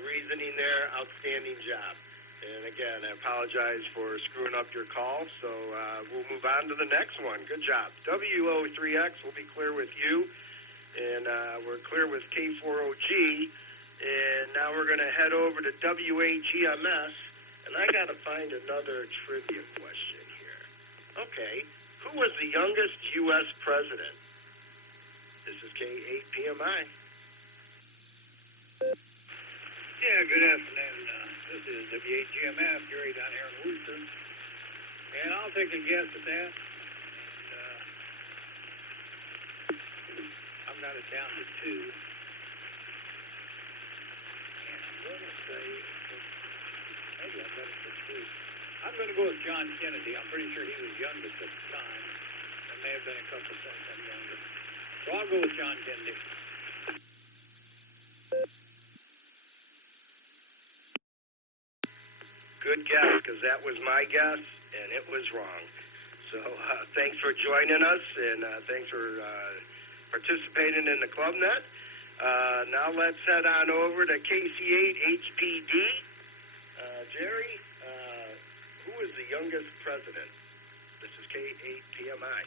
reasoning there. Outstanding job. And again, I apologize for screwing up your call, so we'll move on to the next one. Good job. W03X will be clear with you, and we're clear with K4OG, and now we're going to head over to WAGMS, and I got to find another trivia question here. Okay. Who was the youngest U.S. president? This is K8PMI. Yeah, good afternoon. This is WAGMF, Gary down here in Worcester. And I'll take a guess at that. And I've got it down to 2. And I'm going to say, maybe I've got it for 2. I'm going to go with John Kennedy. I'm pretty sure he was youngest at the time. There may have been a couple sometime younger. So I'll go with John Kennedy. Good guess, because that was my guess, and it was wrong. So thanks for joining us, and thanks for participating in the Club Net. Now let's head on over to KC8HPD. Jerry, who is the youngest president? This is K8PMI.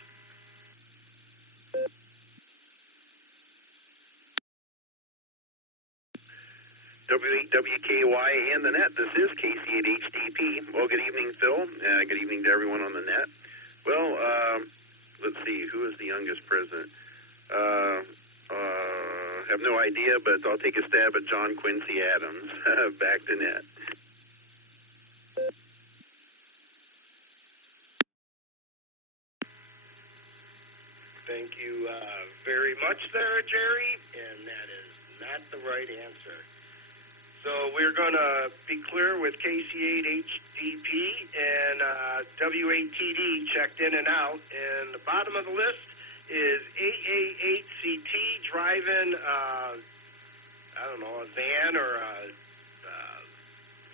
W8WKY and the net. This is KC8HDP. Well, good evening, Phil. Good evening to everyone on the net. Well, let's see. Who is the youngest president? Have no idea, but I'll take a stab at John Quincy Adams. Back to net. Thank you very much there, Jerry, and that is not the right answer. So we're going to be clear with KC8HDP and W8TD checked in and out. And the bottom of the list is AA8CT driving, a van or a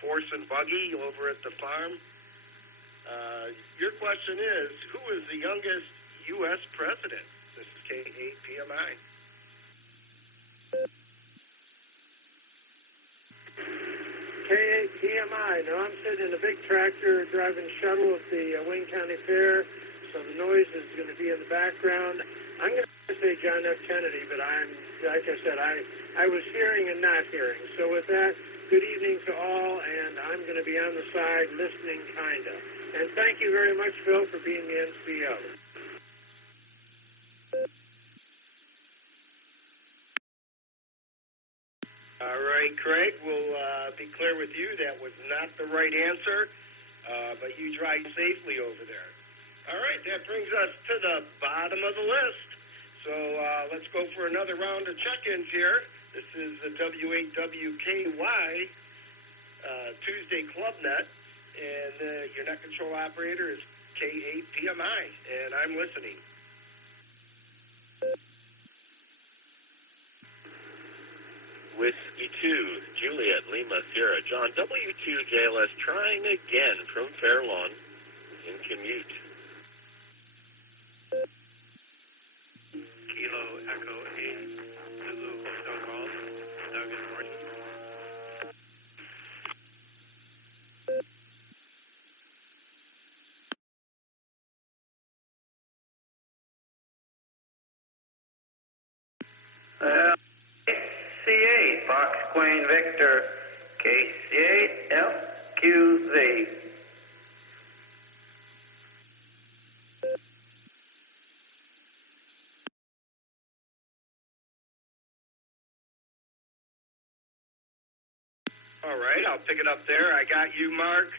horse and buggy over at the farm. Your question is, who is the youngest U.S. president? This is K8PMI. K8PMI. Now, I'm sitting in a big tractor driving shuttle at the Wayne County Fair, so the noise is going to be in the background. I'm going to say John F. Kennedy, but like I said, I was hearing and not hearing. So with that, good evening to all, and I'm going to be on the side listening, kind of. And thank you very much, Phil, for being the NCO. All right, Craig, we'll be clear with you. That was not the right answer, but you drive safely over there. All right, that brings us to the bottom of the list. So let's go for another round of check-ins here. This is the W8WKY Tuesday Club Net, and your net control operator is K8PMI, and I'm listening. Whiskey 2, Juliet Lima Sierra, John W2 JLS trying again from Fairlawn in commute. Kilo Echo 8, Zulu Hotel Golf, Doug in Morton. C8, Fox Queen Victor, KC8 FQZ. All right, I'll pick it up there. I got you, Mark.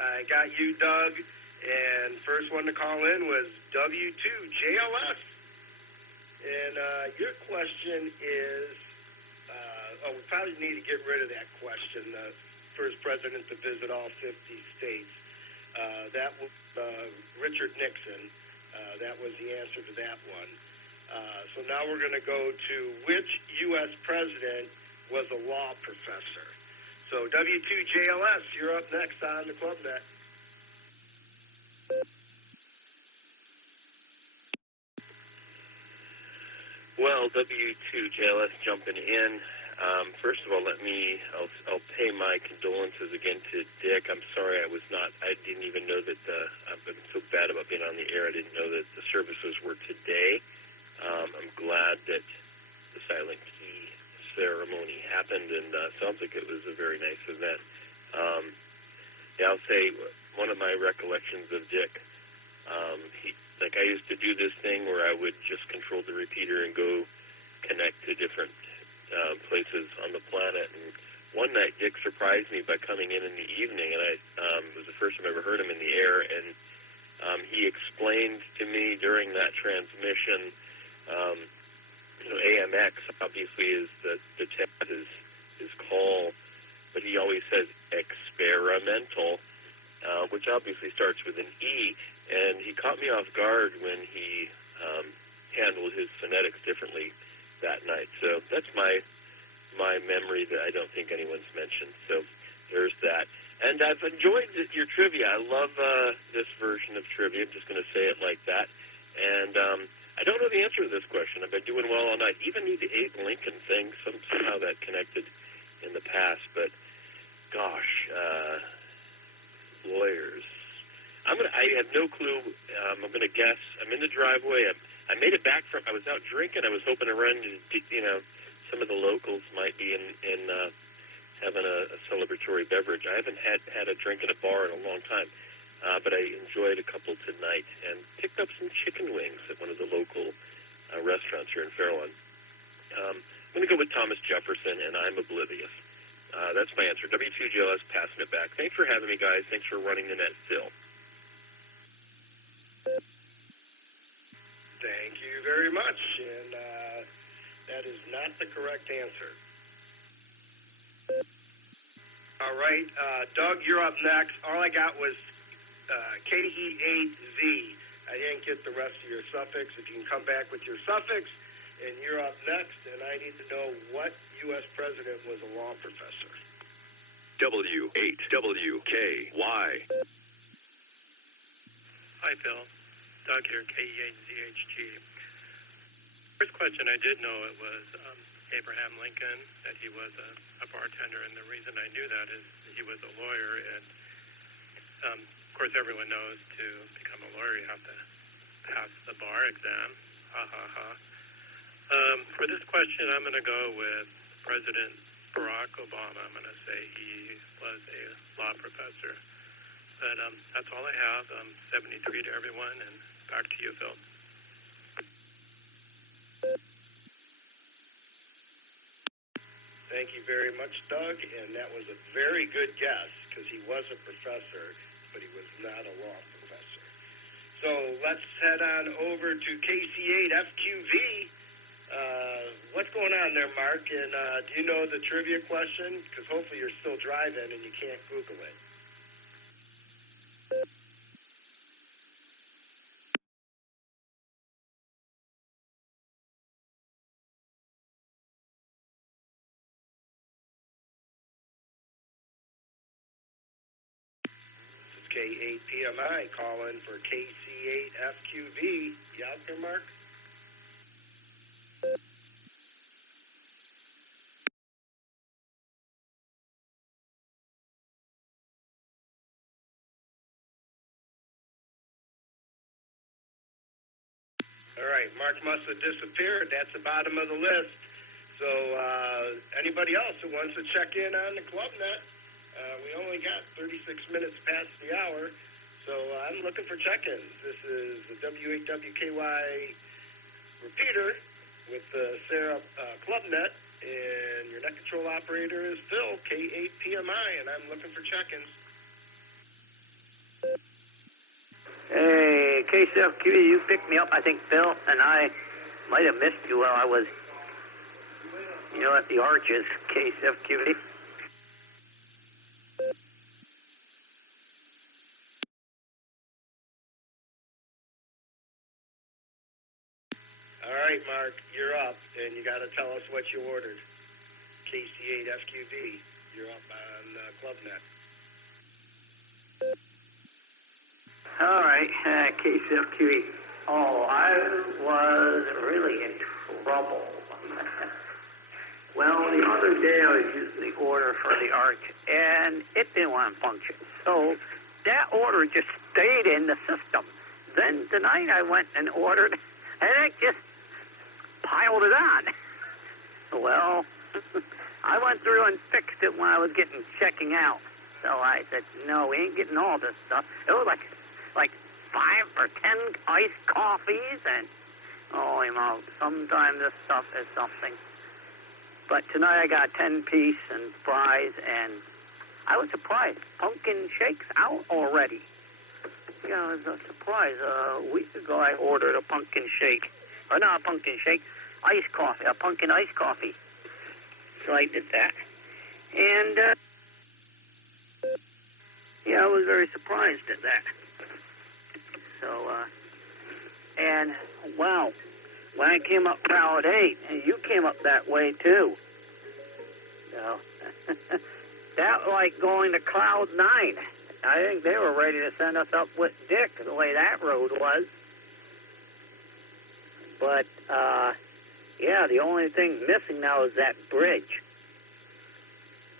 I got you, Doug. And first one to call in was W2JLS. And your question is, we probably need to get rid of that question, the first president to visit all 50 states. That was Richard Nixon. That was the answer to that one. So now we're going to go to which U.S. president was a law professor. So W2JLS, you're up next on the Club Net. Well, W2JLS jumping in. First of all, I'll pay my condolences again to Dick. I'm sorry I didn't even know that, I've been so bad about being on the air, I didn't know that the services were today. I'm glad that the Silent Key ceremony happened, and sounds like it was a very nice event. I'll say one of my recollections of Dick, I used to do this thing where I would just control the repeater and go connect to different places on the planet. And one night, Dick surprised me by coming in the evening, and it was the first time I ever heard him in the air. And he explained to me during that transmission, AMX obviously is the test his call, but he always says experimental, which obviously starts with an E. And he caught me off guard when he handled his phonetics differently that night. So that's my memory that I don't think anyone's mentioned. So there's that. And I've enjoyed your trivia. I love this version of trivia. I'm just going to say it like that. And I don't know the answer to this question. I've been doing well all night. Even the Abe Lincoln thing, somehow that connected in the past. But gosh, lawyers. I have no clue. I'm going to guess. I'm in the driveway. I made it back I was out drinking. I was hoping to run into, some of the locals might be in having a celebratory beverage. I haven't had a drink in a bar in a long time, but I enjoyed a couple tonight and picked up some chicken wings at one of the local restaurants here in Fairlawn. I'm going to go with Thomas Jefferson, and I'm oblivious. That's my answer. W2JLS, passing it back. Thanks for having me, guys. Thanks for running the net, Phil. Thank you very much, and that is not the correct answer. All right, Doug, you're up next. All I got was KE8Z. I didn't get the rest of your suffix. If you can come back with your suffix, and you're up next, and I need to know what U.S. president was a law professor. W8WKY. Hi, Phil. Doug here, KE8ZHG. First question, I did know it was Abraham Lincoln, that he was a bartender, and the reason I knew that is he was a lawyer, and of course everyone knows to become a lawyer you have to pass the bar exam. Ha ha ha. For this question, I'm going to go with President Barack Obama. I'm going to say he was a law professor. But that's all I have. 73 to everyone, and back to you, Phil. Thank you very much, Doug. And that was a very good guess, because he was a professor, but he was not a law professor. So let's head on over to KC8FQV. What's going on there, Mark? And do you know the trivia question? Because hopefully you're still driving and you can't Google it. This is K8PMI calling for KC8FQV. You out there, Mark? All right, Mark must have disappeared. That's the bottom of the list. So anybody else who wants to check in on the ClubNet, we only got 36 minutes past the hour, so I'm looking for check-ins. This is the W8WKY repeater with the Sarah ClubNet, and your net control operator is Phil, K8PMI, and I'm looking for check-ins. Hey, KCFQ, you picked me up, I think, Phil, and I might have missed you while I was, at the Arches, KCFQ. All right, Mark, you're up, and you got to tell us what you ordered. KC8FQV, you're up on ClubNet. All right, KCFQ. Oh, I was really in trouble. Well, the other day I was using the order for the Arch, and it didn't want to function. So that order just stayed in the system. Then tonight I went and ordered, and it just piled it on. Well, I went through and fixed it when I was checking out. So I said, no, we ain't getting all this stuff. It was like 5 or 10 iced coffees, and sometimes this stuff is something. But tonight I got 10-piece and fries, and I was surprised. Pumpkin shake's out already. Yeah, it was a surprise. A week ago I ordered a pumpkin shake. Or not a pumpkin shake, iced coffee, a pumpkin iced coffee. So I did that. And, I was very surprised at that. So, and, wow, when I came up Cloud 8, and you came up that way, too. So, that like going to Cloud 9. I think they were ready to send us up with Dick, the way that road was. But, the only thing missing now is that bridge.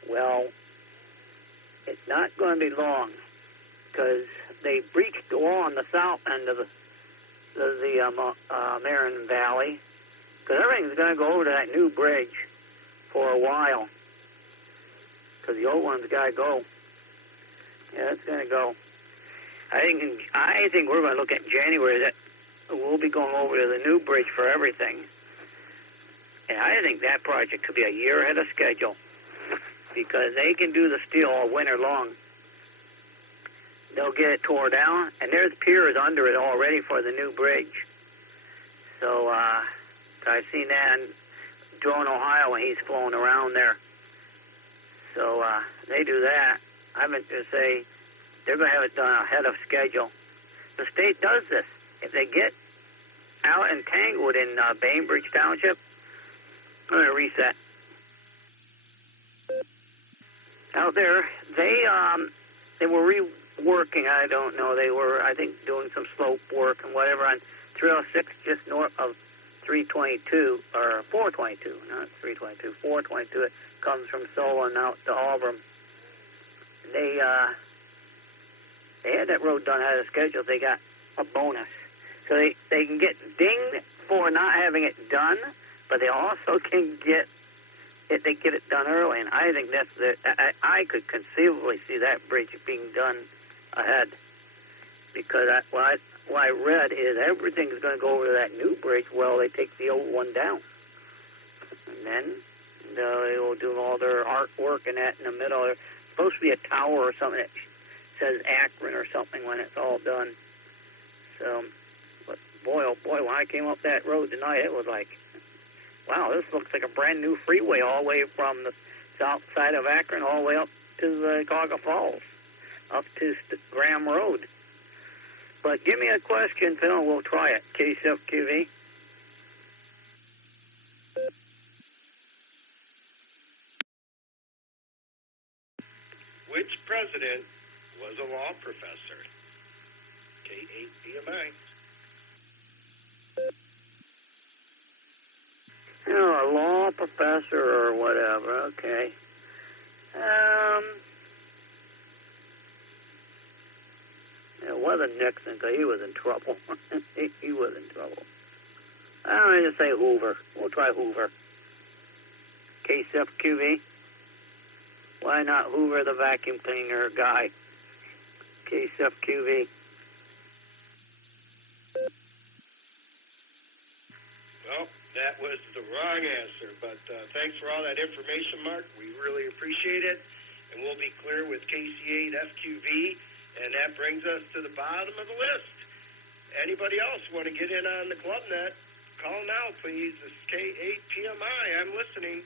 Well, it's not going to be long, because they breached the wall on the south end of the Marin Valley, because everything's going to go over to that new bridge for a while, because the old one's got to go. Yeah, it's going to go. I think we're going to look at January that we'll be going over to the new bridge for everything. And I think that project could be a year ahead of schedule, because they can do the steel all winter long. They'll get it tore down, and there's piers under it already for the new bridge. So I've seen that in Drone, Ohio, when he's flown around there. So they do that. I meant to say they're going to have it done ahead of schedule. The state does this. If they get out in Tanglewood in Bainbridge Township, I'm going to reset. Out there, they were reworking, I don't know, they were, I think, doing some slope work and whatever on 306 just north of 322, or 422, not 322, 422. It comes from Solon out to Auburn. They had that road done ahead of schedule. They got a bonus. So they can get dinged for not having it done, but they also can get it. They get it done early, and I think that's I could conceivably see that bridge being done ahead, because what I read is everything's going to go over to that new bridge while they take the old one down, and then they will do all their artwork and that in the middle. There's supposed to be a tower or something that says Akron or something when it's all done. So, but boy, oh boy, when I came up that road tonight, it was like, wow, this looks like a brand new freeway all the way from the south side of Akron all the way up to the Cuyahoga Falls, up to Graham Road. But give me a question, Phil, and we'll try it. KCFQV. Which president was a law professor? K8BMI. Oh, a law professor or whatever. Okay. It wasn't Nixon, because he was in trouble. he was in trouble. I'm going to say Hoover. We'll try Hoover. KCFQV. Why not Hoover, the vacuum cleaner guy? KCFQV. Well, that was the wrong answer, but thanks for all that information, Mark. We really appreciate it, and we'll be clear with KC8FQV, and that brings us to the bottom of the list. Anybody else want to get in on the club net? Call now, please. This is K8PMI. I'm listening.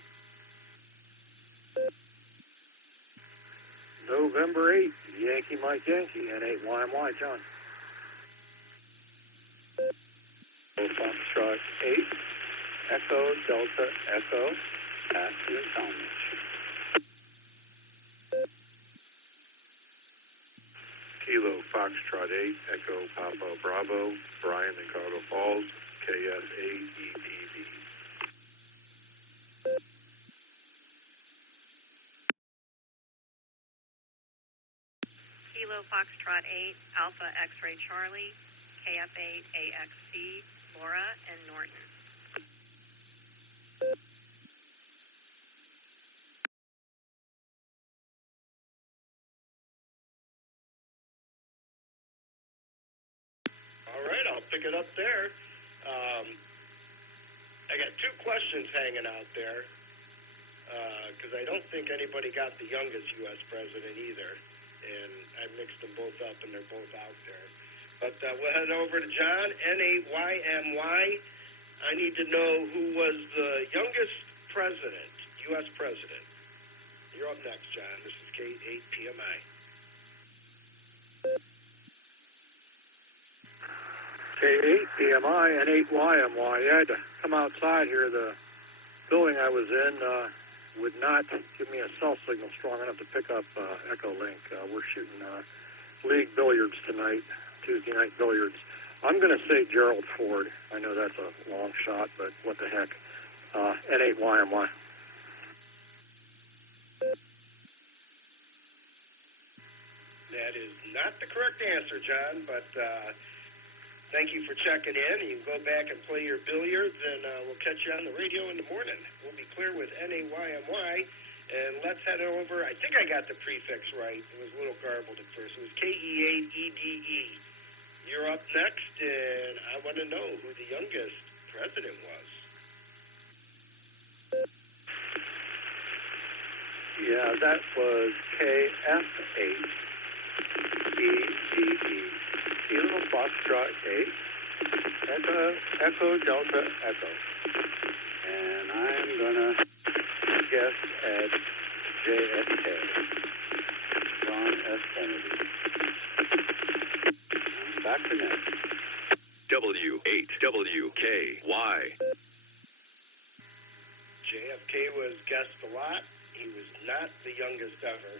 November 8th, Yankee Mike Yankee, N8YMY, John. Foxtrot 8, Echo Delta Echo, Ashley Talmadge. Kilo Foxtrot 8, Echo Papa Bravo, Brian in Cuyahoga Falls, KS8EPB. Kilo Foxtrot 8, Alpha X-Ray Charlie, KF8 AXC, Laura, and Norton. All right, I'll pick it up there. I got two questions hanging out there, because I don't think anybody got the youngest U.S. president either, and I mixed them both up, and they're both out there. But we'll head over to John, N8YMY. I need to know who was the youngest president, U.S. president. You're up next, John. This is K8PMI. K8PMI and 8YMY. You had to come outside here. The building I was in would not give me a cell signal strong enough to pick up Echolink. We're shooting league billiards tonight, Tuesday night billiards. I'm going to say Gerald Ford. I know that's a long shot, but what the heck. N8YMY. That is not the correct answer, John, but thank you for checking in. You can go back and play your billiards, and we'll catch you on the radio in the morning. We'll be clear with NAYMY, and let's head over. I think I got the prefix right. It was a little garbled at first. It was KE8EDE. You're up next, and I want to know who the youngest president was. Yeah, that was KF8EDE. Kilo Foxtrot 8, Echo Delta Echo. And I'm going to guess at JFK, John F. Kennedy. Back to next. W8WKY. JFK was guessed a lot. He was not the youngest ever.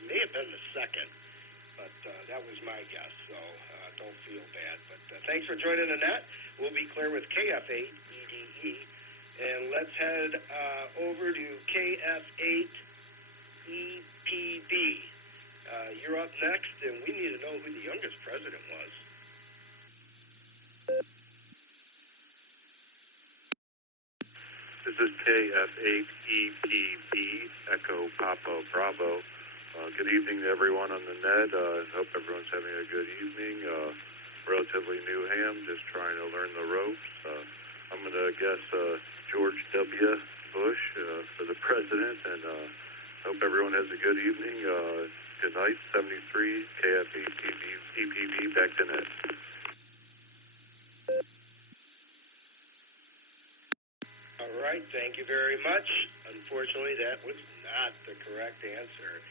He may have been the second. but that was my guess, so don't feel bad. But thanks for joining the net. We'll be clear with KF8EDE, and let's head over to KF8EPB. You're up next, and we need to know who the youngest president was. This is KF8EPB, Echo Papa Bravo. Good evening to everyone on the net. Hope everyone's having a good evening. Relatively new ham, just trying to learn the ropes. I'm going to guess George W. Bush for the president, and hope everyone has a good evening. Good night, 73, KF8EPB, back to net. All right, thank you very much. Unfortunately, that was not the correct answer.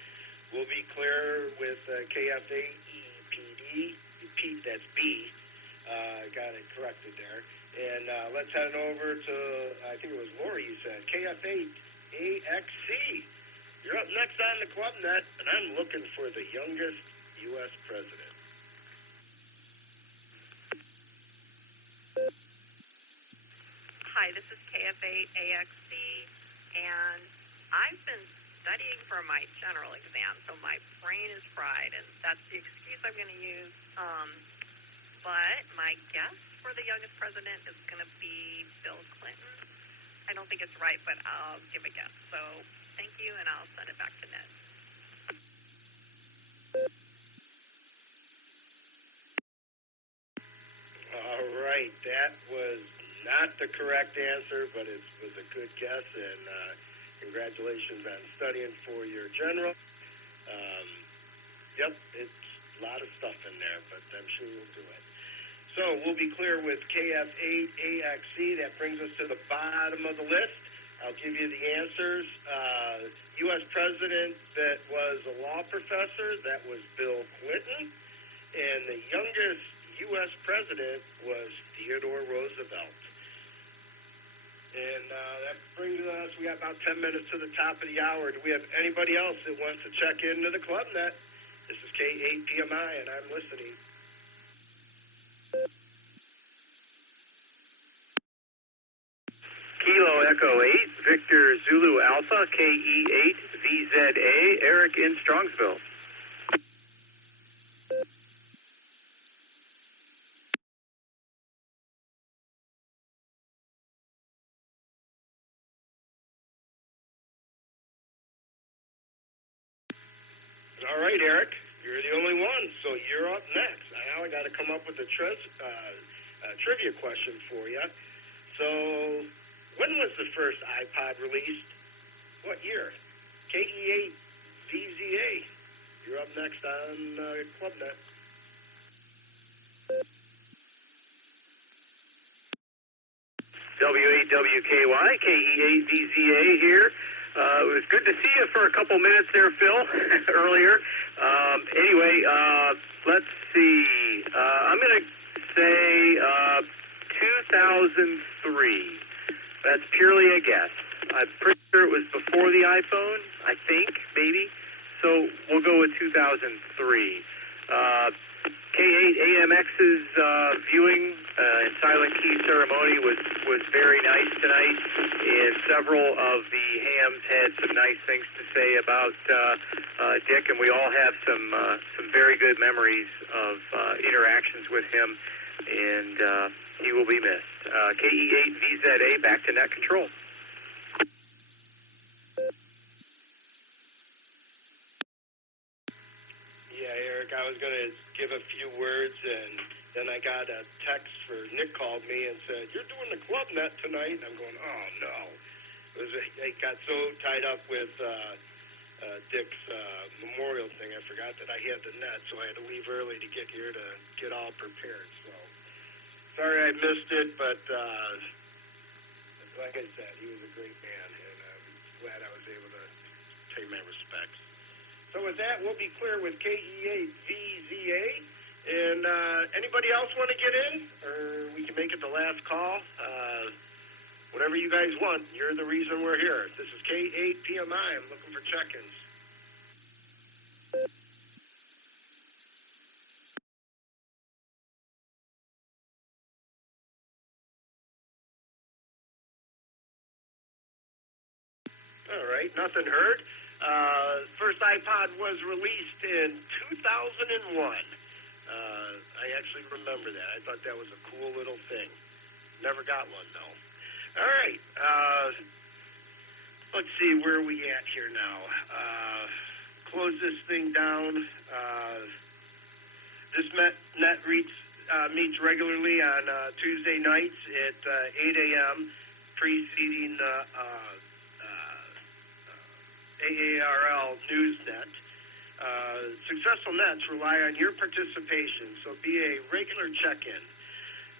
We'll be clear with KF8EPD. That's B. Got it corrected there. And let's head over to, I think it was Lori you said, KF8AXC. You're up next on the Club Net, and I'm looking for the youngest U.S. president. Hi, this is KF8AXC, and I've been studying for my general exam, so my brain is fried, and that's the excuse I'm going to use. But my guess for the youngest president is going to be Bill Clinton. I don't think it's right, but I'll give a guess. So thank you, and I'll send it back to Ned. All right, that was not the correct answer, but it was a good guess, and congratulations on studying for your general. Yep, it's a lot of stuff in there, but I'm sure you'll do it. So we'll be clear with KF8AXC. That brings us to the bottom of the list. I'll give you the answers. U.S. president that was a law professor, that was Bill Clinton. And the youngest U.S. president was Theodore Roosevelt. And that brings us, we got about 10 minutes to the top of the hour. Do we have anybody else that wants to check into the Club Net? This is K8PMI, and I'm listening. Kilo Echo 8, Victor Zulu Alpha, KE8VZA, Eric in Strongsville. All right, Eric, you're the only one, so you're up next. Now I got to come up with a trivia question for you. So, when was the first iPod released? What year? KE8VZA. You're up next on ClubNet. W8WKY, KE8VZA here. It was good to see you for a couple minutes there, Phil, earlier. Anyway, let's see. I'm going to say 2003. That's purely a guess. I'm pretty sure it was before the iPhone, I think, maybe. So we'll go with 2003. K8AMX's viewing and silent key ceremony was very nice tonight, and several of the hams had some nice things to say about Dick, and we all have some very good memories of interactions with him, and he will be missed. KE8VZA, back to net control. Yeah, Eric, I was going to give a few words, and then I got a text for Nick called me and said, "You're doing the Club Net tonight?" I'm going, "Oh, no." I got so tied up with Dick's memorial thing, I forgot that I had the net, so I had to leave early to get here to get all prepared. So sorry I missed it, but like I said, he was a great man, and I'm glad I was able to pay my respects. So with that, we'll be clear with KE8VZA. And anybody else want to get in? Or we can make it the last call. Whatever you guys want. You're the reason we're here. This is K8PMI. I'm looking for check-ins. right? Nothing heard. First iPod was released in 2001. I actually remember that. I thought that was a cool little thing. Never got one, though. All right. Let's see, where are we at here now? Close this thing down. This net meets regularly on Tuesday nights at 8 a.m., preceding AARL Newsnet. Successful nets rely on your participation, so be a regular check-in.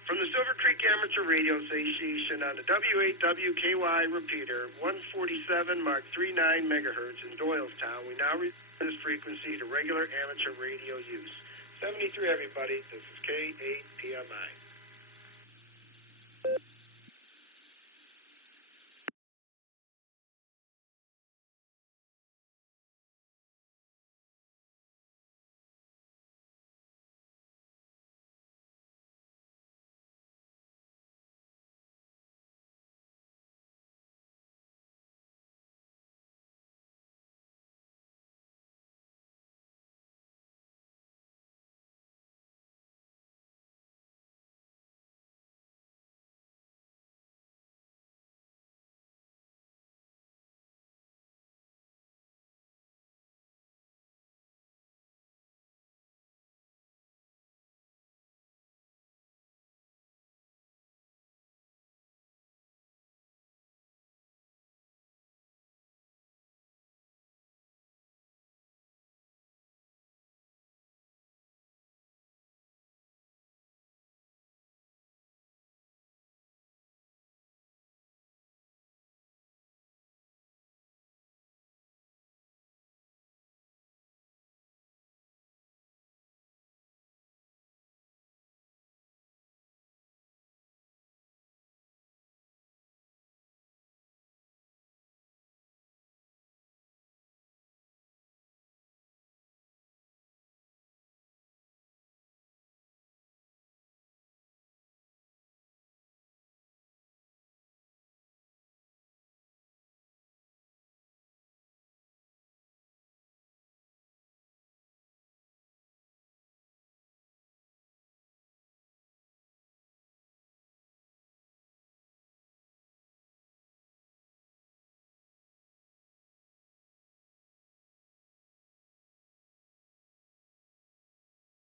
From the Silvercreek Amateur Radio Association on the W8WKY repeater, 147 Mark 39 megahertz in Doylestown, we now return this frequency to regular amateur radio use. 73, everybody. This is K8PMI.